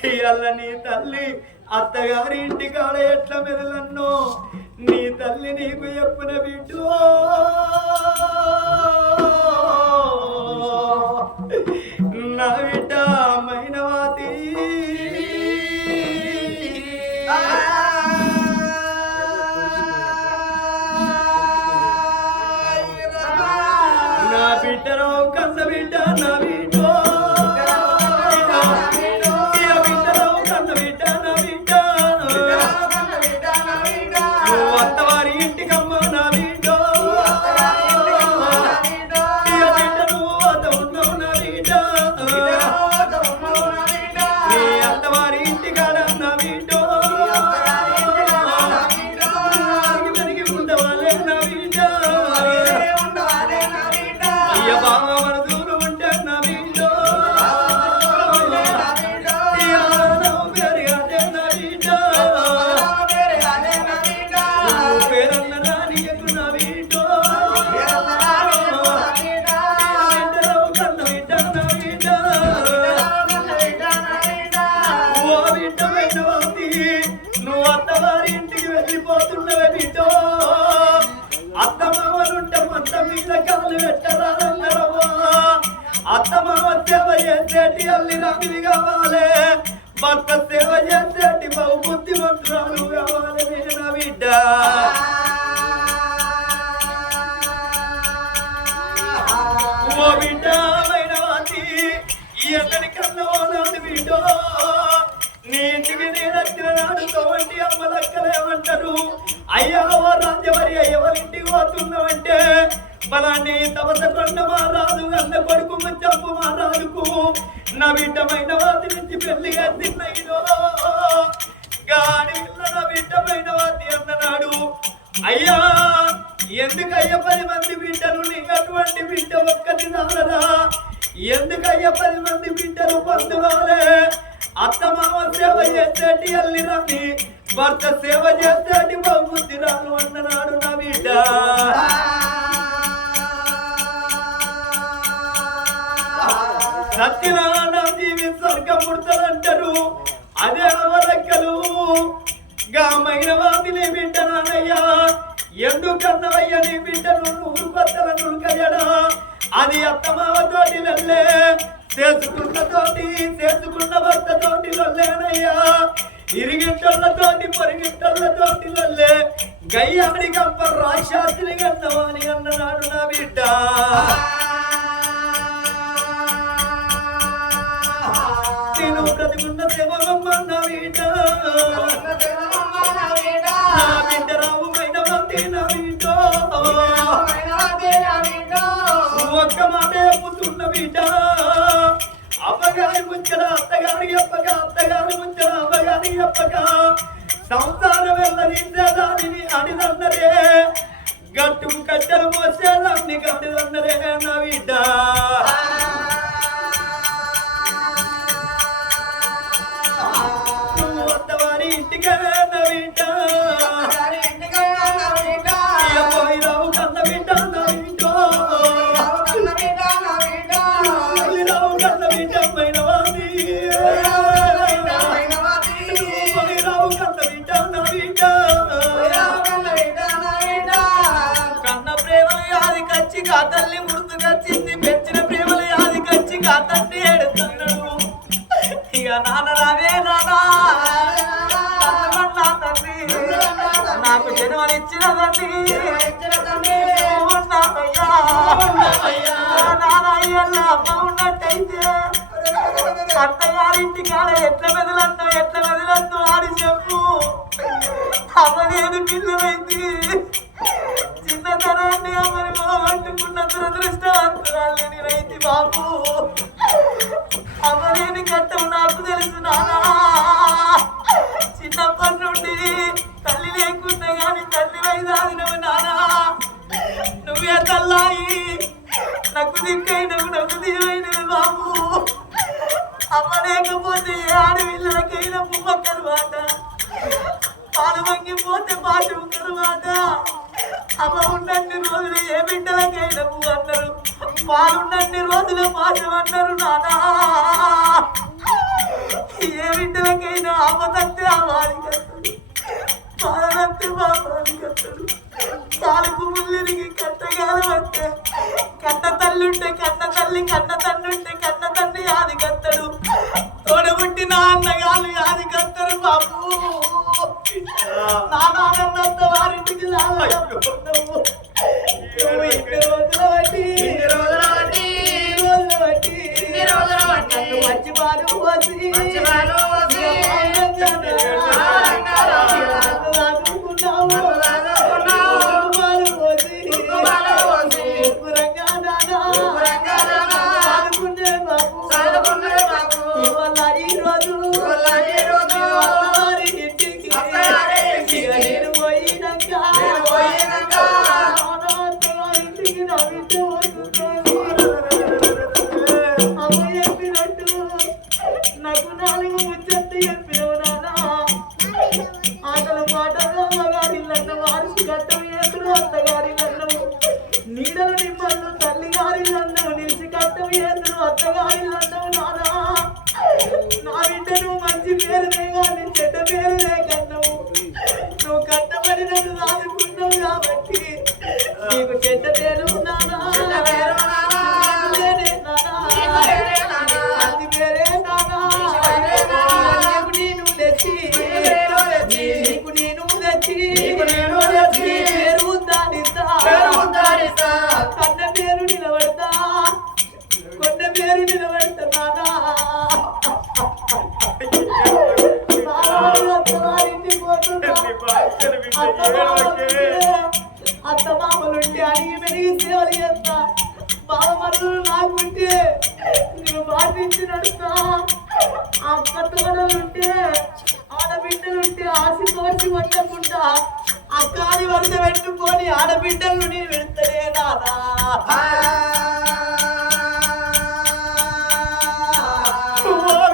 ఇయ్యాల నీ తల్లి అత్తగారి ఇంటికాడ ఎట్లా మెదలన్నో నీ తల్లి నీకు ఎప్పున బిడ్డు నా బిడ్డ మైనవాతి నా బిడ్డరావు కన్న బిడ్డ నా బిడ్డ అత్తవారి ఇంటికమ్మ నా బిడ్డో ఉన్నావు నా బిడ్డ నీ అత్తవారి ఇంటికాడ నా బిడ్డో పెరిగి ఉండవాలే నా బిడ్డ ఇయ బావ వరదూరు ఉంటే నా బిడ్డో పెరిగాదే నా బిడ్డ పేరన్న రానియకు నా బిడ్డో కన్న బిడ్డ నా బిడ్డ ఓ బిడ్డ వెన్నవాతి నువ్వు అత్తవారి ఇంటికి వెళ్ళిపోతున్నవే బిడ్డో అత్తమామలుంటే మొత్త మీద కాలు పెట్టరాదన్నారవ్వా అత్తమామ సేవ చేసేటి అల్లి రామిది కావాలి భర్త సేవ చేసేటి బహు బుద్ధిమంతురాలు కావాలి నా బిడ్డ ఓ బిడ్డ మైనవాతి ఎక్కడికన్నా నాడు బిడ్డో నీ ఇంటికి నేను వచ్చిన నాడు తోవంటి అమ్మలక్కలేమంటారు అయ్యా ఓ రాజ్యవరి ఎవరింటికి పోతున్నావంటే బలాన్ని తవస కొండ మారాదు అన్న కొడుకు ముచ్చప్పు మారాదుకు నా బిడ్డమైన వాటి నుంచి పెళ్లి తిన్నయ్యో గాడి నా బిడ్డమైన వాటి అన్ననాడు అయ్యా ఎందుకయ్య 10 మంది బిడ్డలు నీకు అటువంటి బిడ్డ ఒక్కటి నాలరా ఎందుకయ్య 10 మంది బిడ్డలు పొందువాలే అత్తమామ సేవ చేసేటి అల్లి రాని భర్త సేవ చేసేటి బహుబుద్ధి రాను అన్ననాడు నా బిడ్డ సత్యనారాయణ జీవి స్వర్గం పుడతారంటారు అదే అవలక్కలు గామైన వాటిని బిడ్డ నానయ్యా ఎందుకన్నవయ్య నీ బిడ్డను నూరు కొత్తలను కయ్యడా అది అత్తమావతోటి వెళ్ళే చేసుకున్న భర్తతోటి వెళ్ళేనయ్యా ఇరిగింటోళ్ళతోటి పొరిగింటోళ్ళతోటి వెళ్ళే గయ్యాడి కంప రాశాస్త్రి కన్నవాని అన్ననాడు నా బిడ్డ నేను బ్రతికున్న శివమ్మ నా బిడ్డ నా బిడ్డ రావుమైన మంది నా బిడ్డ ఒక్క మాట చెప్పుతున్న బిడ్డ అమ్మగారి ముంచడ అత్తగారి చెప్పక అత్తగారి ముంచడ అమ్మగారి చెప్పక సంసారం వెళ్ళనించే దానిని అడిదన్నరే గట్టుకు కట్టెలు మోసేదాన్ని గడిదన్నరే నా బిడ్డ వద్దవారి ఇంటికే నా బిడ్డ పోయిరావు కన్న బిడ్డ నా బిడ్డ పోయిరావు కన్న బిడ్డ మైనవాది పోయిరావు కన్న బిడ్డ నా బిడ్డ కన్న ప్రేమలు యాది కచ్చి కా తల్లి గుర్తుకొచ్చింది పెంచిన ప్రేమలు యాది కచ్చి కా తల్లి ఏడుతున్నాడు ఇక నాన్న రావే నాన్న తండ్రి నాకు జన్మనిచ్చిన తండ్రి అమ్మ ఉన్నట్టయితే అత్తగారింటి కాడ ఎట్ల మెదలద్దు ఆడి చెప్పు అమ్మ నేను పిల్లలైంది చిన్నతనాన్ని అమ్మని పట్టుకున్న దురదృష్టవంతురాలు నేనైతే బాబు అమ్మ నేను కట్టం నాకు తెలుసు నానా చిన్నప్పటి నుండి తల్లి లేకుండా కానీ తల్లి వైదాదినవు నానా నువ్వే తల్లాయి నాకు దిక్కైనవు నాకు దివైనవి బాబు అమ్మ లేకపోతే ఏ ఆడపిల్లలకైనా పువ్వ తరువాత పాలు వంగిపోతే పాఠం తరువాత అమ్మ ఉన్నన్ని రోజులు ఏ బిడ్డలకైనా పువ్వు అన్నారు పాలున్నన్ని రోజులు పాఠం అన్నారు నానా ఏ బిడ్డలకైనా అమ్మతంతే అమ్మానికి పాలనంతే బాబానికి వస్తాడు పాలకు ముళ్ళిరిగి కట్టగాలు వస్తే కన్న తల్లుంటే కన్న తల్లి కన్న తండ్రుంటే కన్న తండ్రి యాదికత్తడు తోడబుట్టి నా అన్నగాళ్ళు యాదికత్తరు బాబు నా నాన్నంత వారింటికి మంచి బాలు నాకు 4 ముచ్చట్లు చెప్పినవు నానా ఆటలు పాటలు అమ్మగారిల్లన్న వారికి కట్టం ఏసుడు అత్తగారిల్లన్నవు నీడలు నిమ్మలు తల్లిగారిల్లన్నవు నిలిచి కట్టం ఏసుడు అత్తగారిల్లన్నవు నానా నా బిడ్డ నువ్వు మంచి పేరునే కానీ చెడ్డ పేరునే కన్నావు నువ్వు కట్టబడి నన్ను దాదుకున్నావు కాబట్టి నీకు చెడ్డ పేరు నానా అది పేరే నానా నేను తెచ్చి నీకు నేను తెచ్చి పేరు ఉద్దారిస్తా కన్న పేరు నిలబడతా కొన్న పేరు నిలబడతా నానా అత్త మామలుంటే అడిగి పెరిగి సేవలు చేస్తా బావమరులు నాకుంటే నువ్వు బాధించి నడుస్తా అక్క తోడలుంటే ఆడబిడ్డలుంటే ఆశతోసి కొట్టకుండా అక్కాని వరద పెట్టుకొని ఆడబిడ్డలు నేను పెడతలే నానా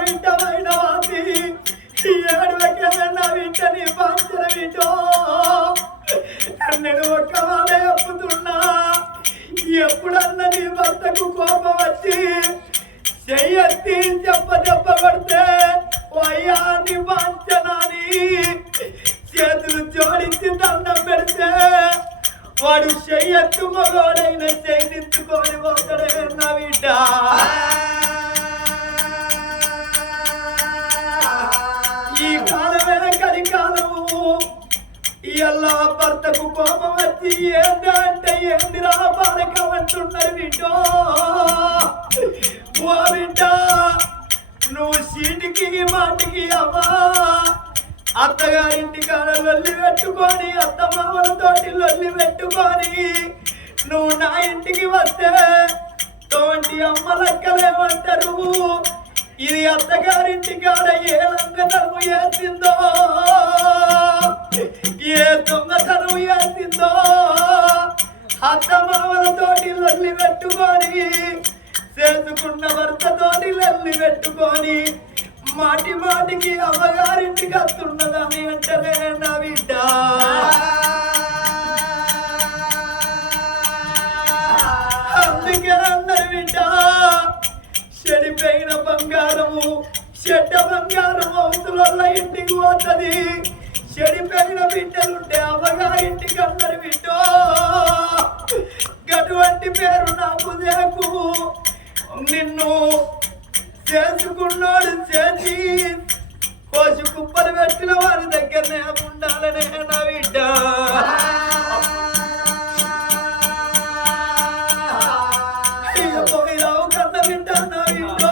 వింటమైన వాసి ఏడువకేమన్నా వింటని బాధ్యత వింటో నేను ఒక్క మాట చెప్పుతున్నా ఎప్పుడన్నా నీ భర్తకు కోపం వచ్చి చెయ్యెత్తి చెప్పబడితే అయ్యా నీ వాంఛనాని చేతులు జోడించి దండం పెడితే వాడు చెయ్యెత్తు మగోడైన చేతిత్తుకొని పోతాడే నా బిడ్డ ఈ కాలమైన కరికాలము ఇలా భర్తకు కోపం వచ్చి ఏంటంటే ఏందిరా బాలకం అంటున్నారు బిడ్డో ఓ బిడ్డ నువ్వు సీటికి మాటికి అమ్మా అత్తగారింటి కాడ లొల్లి పెట్టుకొని అత్తమామలతోటి లొల్లి పెట్టుకొని నువ్వు నా ఇంటికి వస్తే తోటి అమ్మ లెక్కలేమంటారు ఇది అత్తగారింటి కాడ ఏ లంగతనం చేసిందో ఏ దొంగతనం చేసిందో అత్తమామలతోటి లొల్లి పెట్టుకొని చేసుకున్న భర్తతోటి లొల్లి పెట్టుకొని మాటి మాటికి అమ్మగారింటికి వస్తున్నదని అంటనే నా బిడ్డ అందుకే అన్నారు బిడ్డ చెడిపోయిన బంగారము చెడ్డ బంగారం అవసరాల ఇంటికి పోతుంది చెడిపోయిన బిడ్డలుంటే అమ్మగారింటికి అందరు బిడ్డో అటువంటి పేరు నాకు దేకు నిన్ను చేసుకున్నాడు చేసి కోసి కుప్పలు పెట్టిన వారి దగ్గరనే ఉండాలనే నా బిడ్డ పోయిరావు కన్న బిడ్డ నా బిడ్డ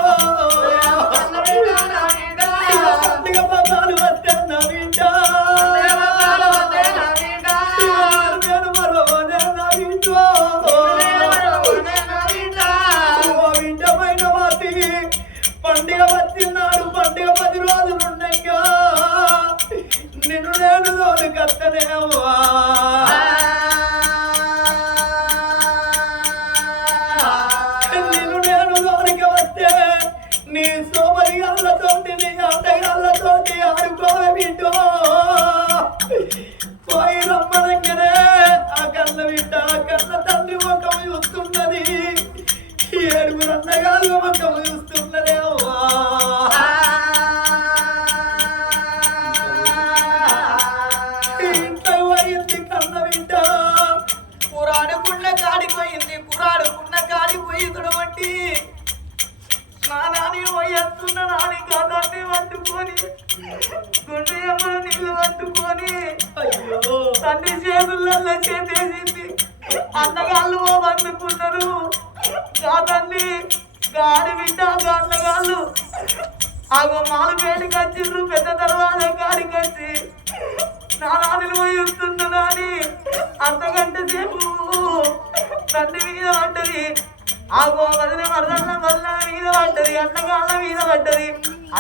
పండుగ పదాలు వస్తే నా బిడ్డ నేను మరవనే నా బిడ్డ బిడ్డమైన వాటి పండుగ వచ్చినాడు పండుగ 10 రోజులు ఉండగా నిన్ను నేను తోడు కట్టనేవా నిన్ను నేను తోడుకి వస్తే నీ సోమరిగాళ్ళతోటి నీ ఆటగాళ్ళతోటి ఆడుకోవే బిడ్డో పోయి రమ్మనంగానే ఆ కన్న బిడ్డ ఆ కన్న తండ్రి ముఖం చూస్తున్నది 7 అన్నగాళ్ళ ముఖం చూస్తున్నదే అవ్వా ఇంట్లో పోయింది కన్న బిడ్డ కురాడుకున్న కాడిపోయింది కురాడుకున్న కాడిపోయి తుడబట్టి నా నాని పోయేస్తున్న నాని కాదాన్ని పట్టుకొని గుండె ఎమ్మలు నీళ్ళు పట్టుకొని అయ్యో తండ్రి చేతులలో చేసేసింది అన్నగాళ్ళు పట్టుకున్నారు కాదండి గాడి బిడ్డ అన్నగాళ్ళు ఆగో మాలపేటకి వచ్చిండ్రు పెద్ద తర్వాత గాడికి వచ్చి నా నాన్నలు పోయి వస్తున్నా అని అర్ధగంట సేపు తండ్రి మీద పడ్డది ఆగో వదిన మరదన్న వల్ల మీద పడ్డది అన్నగాళ్ళ మీద పడ్డది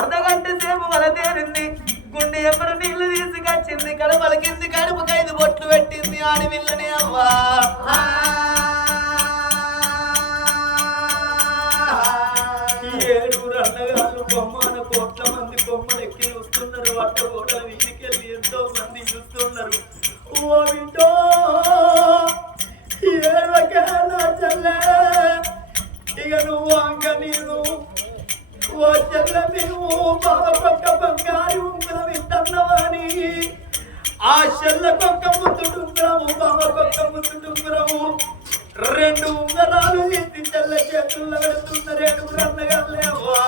అర్ధగంట సేపు వల తేరింది గుండె ఎప్పుడు నీళ్లు తీసుకొచ్చింది కడుపలకింది కడుపుకి 5 బొట్లు పెట్టింది ఆడవిల్లనే అవ్వా 7 అన్నగాళ్ళు బొమ్మన కోట్ల మంది బొమ్మలు ఎక్కి చూస్తున్నారు అట్ట కూడా వీధికెళ్ళి ఎంతో మంది చూస్తున్నారు ఓ బిడ్డో చెల్లె ఇక నువ్వు అంక నేను ఓ చెల్లె మేము బాబొక్క బంగారు ఉంగరం ఇద్దన్నవాని ఆ చెల్లెకొక్క ముద్దుడుంగరము బాబొక్క ముద్దుడుంగరము 2 ఉంగరాలు తీసి చెల్ల చేతుల్లో పెడుతున్న 7 అన్నగారులేవా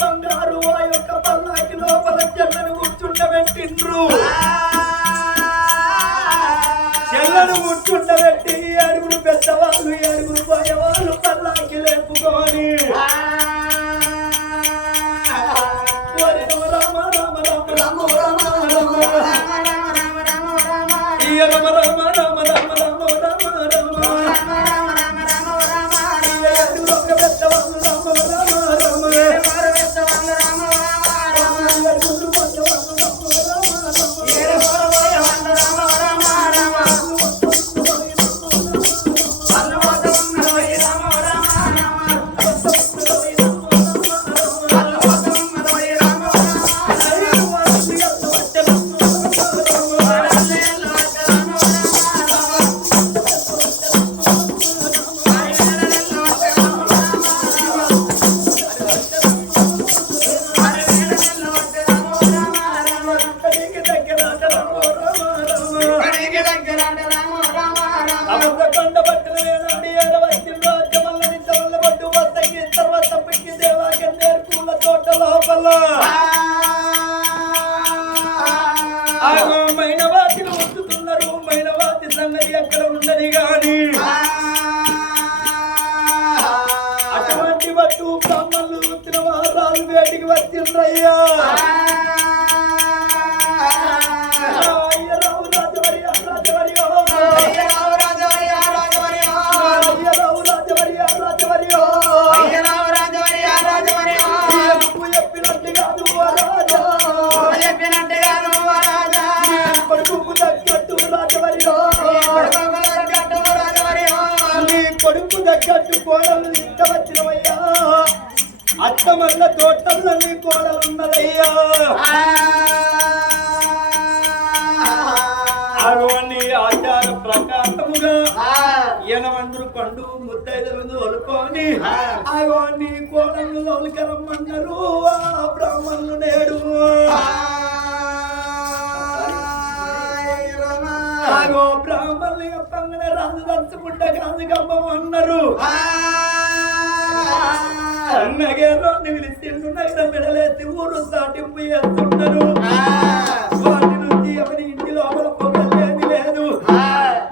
బంగారు ఆ యొక్క పల్లాకి లోపల చెల్లను కూర్చుండబెట్టిండ్రు చెల్లను కూర్చుండబెట్టి 7 పెద్దవాళ్ళు 7 పోయేవాళ్ళు పల్లాకి లేపుకొని రామ రామ రామ రామ రామ రామ రామ రామ రామ మైనవాతిని వస్తున్నారు మైనవాతి సంగతి అక్కడ ఉండని గాని అటువంటి వట్టు బ్రాహ్మణులు వచ్చిన వారాలు వేటికి వచ్చిండ్రయ్యా చెప్పినట్టుగా నువ్వు రాజా కొడుకు తగ్గట్టు కోడలు ఇష్టవచ్చినవయ్యా అత్తమల్ల తోటల్లో నీ కోడలున్నదయ్యా అగోని ఆచార ప్రకారముగా ఎనమందరు పండు ముద్దైదులు తోలుకొని అగోని కోడలు తోలుకరమ్మన్నారు ఆ బ్రాహ్మణులు నేడు అగో బ్రాహ్మణులు చెప్పంగానే రాజు తలుచుకుంటే కాదు గమ్మన్నారు నగరాన్ని పిలిచిండు నగరం మెడలేసి ఊరు సాటింపు చేస్తున్నారు వాటి నుంచి ఎవరి ఇంటి లోపల పొగలేని లేదు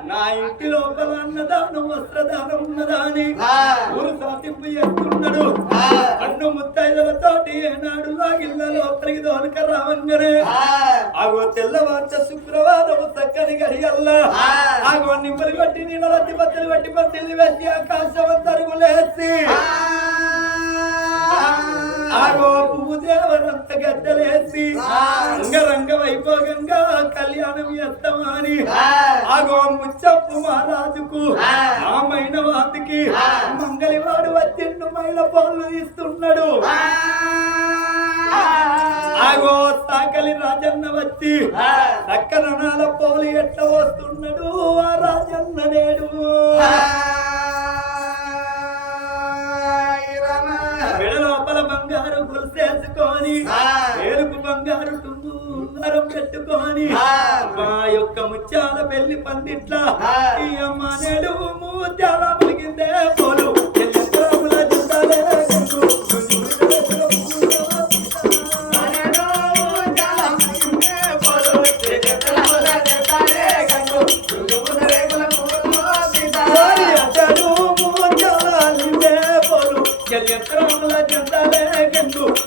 నా ఇంటి లోపల అన్నదానం వస్త్రదానం ఉన్నదా అని ఊరు సాటింపు చేస్తున్నాడు అన్ను ముత్తైదులతోటి ఏనాడు లాగిళ్ళ లోపలికి దోలక రావంగానే ఆగో తెల్లవార్చ శుక్రవారం చక్కని గడియల్లా ఆగో నిమ్మలు కొట్టి నీళ్ళ బత్తలు కొట్టి పత్తిల్ని వేసి ఆకాశం తరుగులేసి ఆగో పువ్వు దేవరంత గద్దలేసి అంగరంగ వైభోగంగా కళ్యాణం చేస్తామని ఆగో ముచ్చప్పు మహారాజుకు ఆ మైనవాతికి మంగళవాడు వచ్చిండు మైల పనులు తీస్తున్నాడు ఆగో సాకలి రాజన్న వచ్చి చక్కననాల పోలి ఎట్ల వస్తున్నాడు ఆ రాజన్న నేడు లోపల బంగారు గుల్సేసుకొని ఏలుకు బంగారు టుంగురం పెట్టుకొని మా యొక్క ముత్యాల పెళ్లి పందిట్ల ఈ అమ్మ నేడు ముత్యాల మలిగిందే పోలు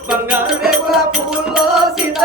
బంగారు రేగుల పువ్వుల్లో సీత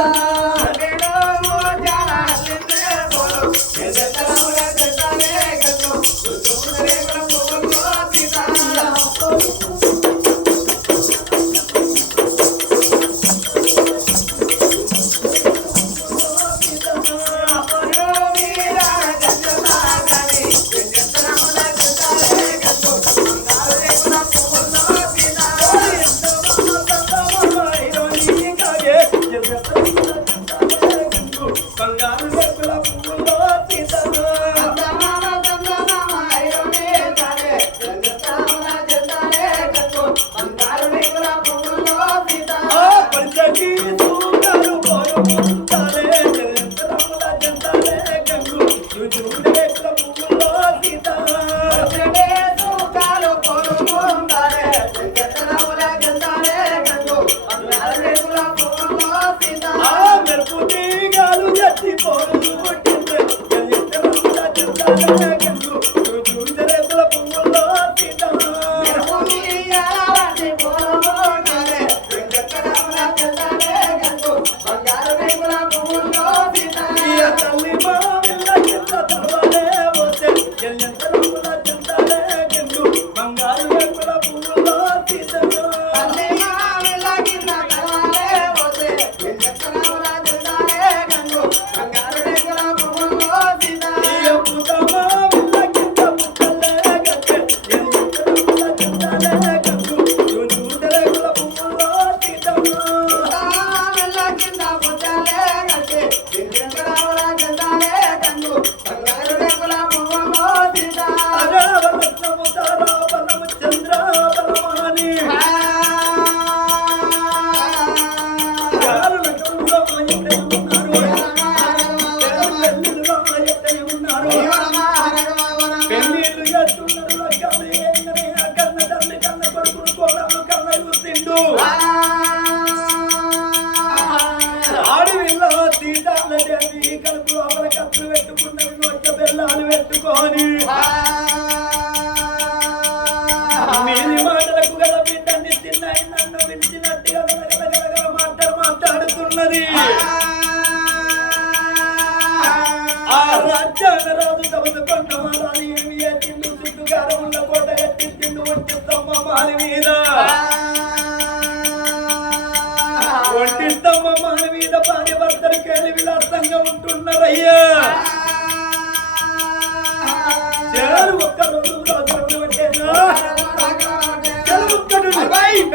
ఒక్క రోజు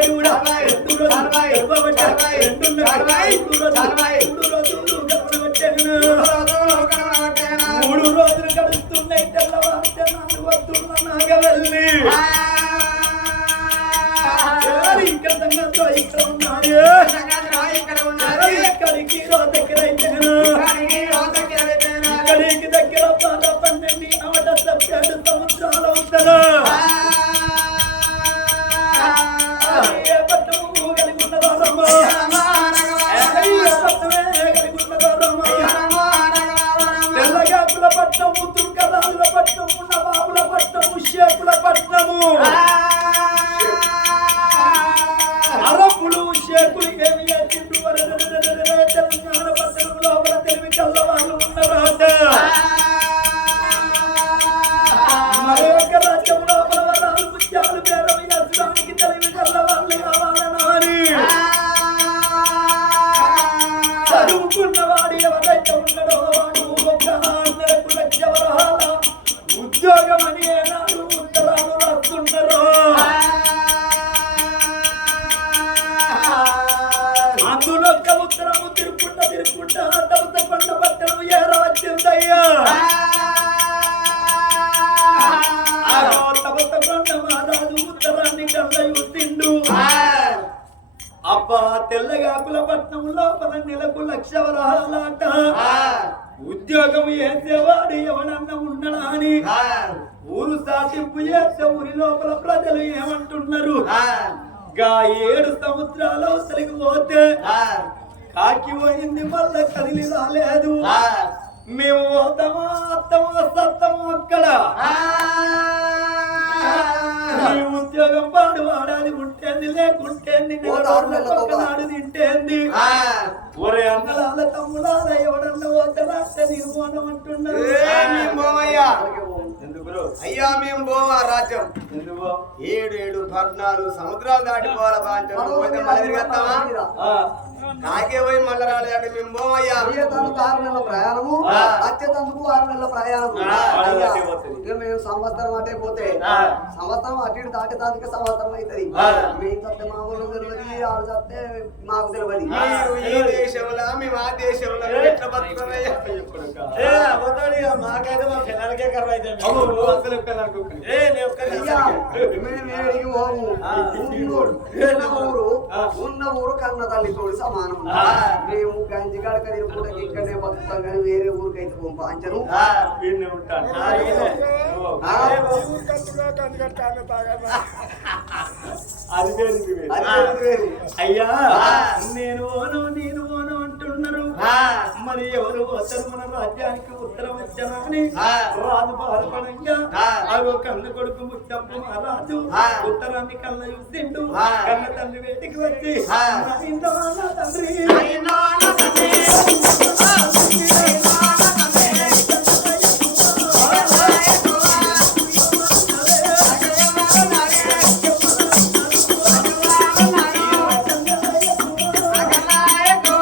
దేవుడా 2 రోజులు గర్భవతి 3 రోజులు గర్భవతి 3 రోజులు గడుస్తున్నాయి తెల్లవారితే 4 వస్తున్న నాగవల్లి ఇక్కడ ఉన్నాయే ఇక్కడికి ఇక్కడికి దగ్గర బాధ 12 అవట 17 సంవత్సరాలు అవుతారా ఏ పట్టము కలిగి ఉన్నదో రమ్మా తెల్లగాకుల పట్నము దుర్గరాజుల పట్నము నవాబుల పట్నము షేకుల పట్నము అరబ్బులు షేకులు ఏమి తింటూ తెలంగాణ పట్టణం లోపల తెలివి కల్ల వాళ్ళు ఉన్నారట మరి ఒక రాజ్యం లోపల వరాలు ముత్యాలు పేరవి అసలానికి తెలివి కల్ల వాళ్ళు కావాలని చదువుకున్నవాడు ఎవరైతే ఉన్నాడో వాడు ఒక 4 లక్షల వరహాల ఉద్యోగం అని ఏనాడు ఉత్తరాలు రాస్తున్నారు అందులో ఉత్తరము తిరుక్కుంటా తప్పకుండా పట్టణం ఏర వచ్చిందయ్యా తప్పకుండా మహారాజు ఉత్తరాన్ని కళ్ళ చూసిండు అబ్బా తెల్లగాకుల పట్నం లోపల నెలకు 1 లక్ష వరహాలాట ఉద్యోగం చేసేవాడు ఎవడన్నా ఉండడా అని ఊరు సాటింపు చేస్తే ఊరి లోపల ప్రజలు ఏమంటున్నారు 7 సంవత్సరాలు అవసరికి పోతే కాకి పోయింది మళ్ళా కదిలి రాలేదు మేము పోతామా అత్తమా సత్తమా అక్కడ ఈ ఉద్యోగం పాడు వాడాలి ఉంటేంది లేకుంటేంది నాడు తింటేంది ఒరే అన్నలాల తమ్ములాల ఎవడన్నా పోతారా నేను పోనం అంటున్నారు అయ్యా మేము పోవా రాజ్యం 7 పట్నాలు సముద్రాలు దాటిపోవాలా బాగా నాకే పోయి మళ్ళీ రాలేదంటే మేము పోవయ్యా 6 నెలల ప్రయాణము వచ్చేటందుకు 6 నెలల ప్రయాణం మేము సంవత్సరం అటే పోతే సంవత్సరం అటు ఇటు దాటేదానికి సంవత్సరం అవుతుంది మేము చెప్తే మా ఊళ్ళో తెలియదు వాళ్ళు చెప్తే మాకు తెలియదు ఈ దేశంలో మేము ఆ దేశంలో ఎట్లా బతుకుతున్నాయ్యా మాకైతే మా పిల్లలకే కర్ర అయితే ఉన్న ఊరు కన్న తల్లి తోడు సమానం మేము గంజి గడక తిరుగుకుంటే ఇక్కడనే బతుకుతాం కానీ వేరే ఊరికైతే పంపించను అయ్యా నేను ఓను అంటున్నారు మరి ఎవరు వస్తారు మన రాజ్యానికి ఉత్తరం వచ్చానని రాజు బాధపడంగా అగో కన్న కొడుకు ముచ్చంపు మహారాజు ఉత్తరాన్ని కళ్ళ చూసిండు కన్న తండ్రి వేటికి వచ్చి తండ్రి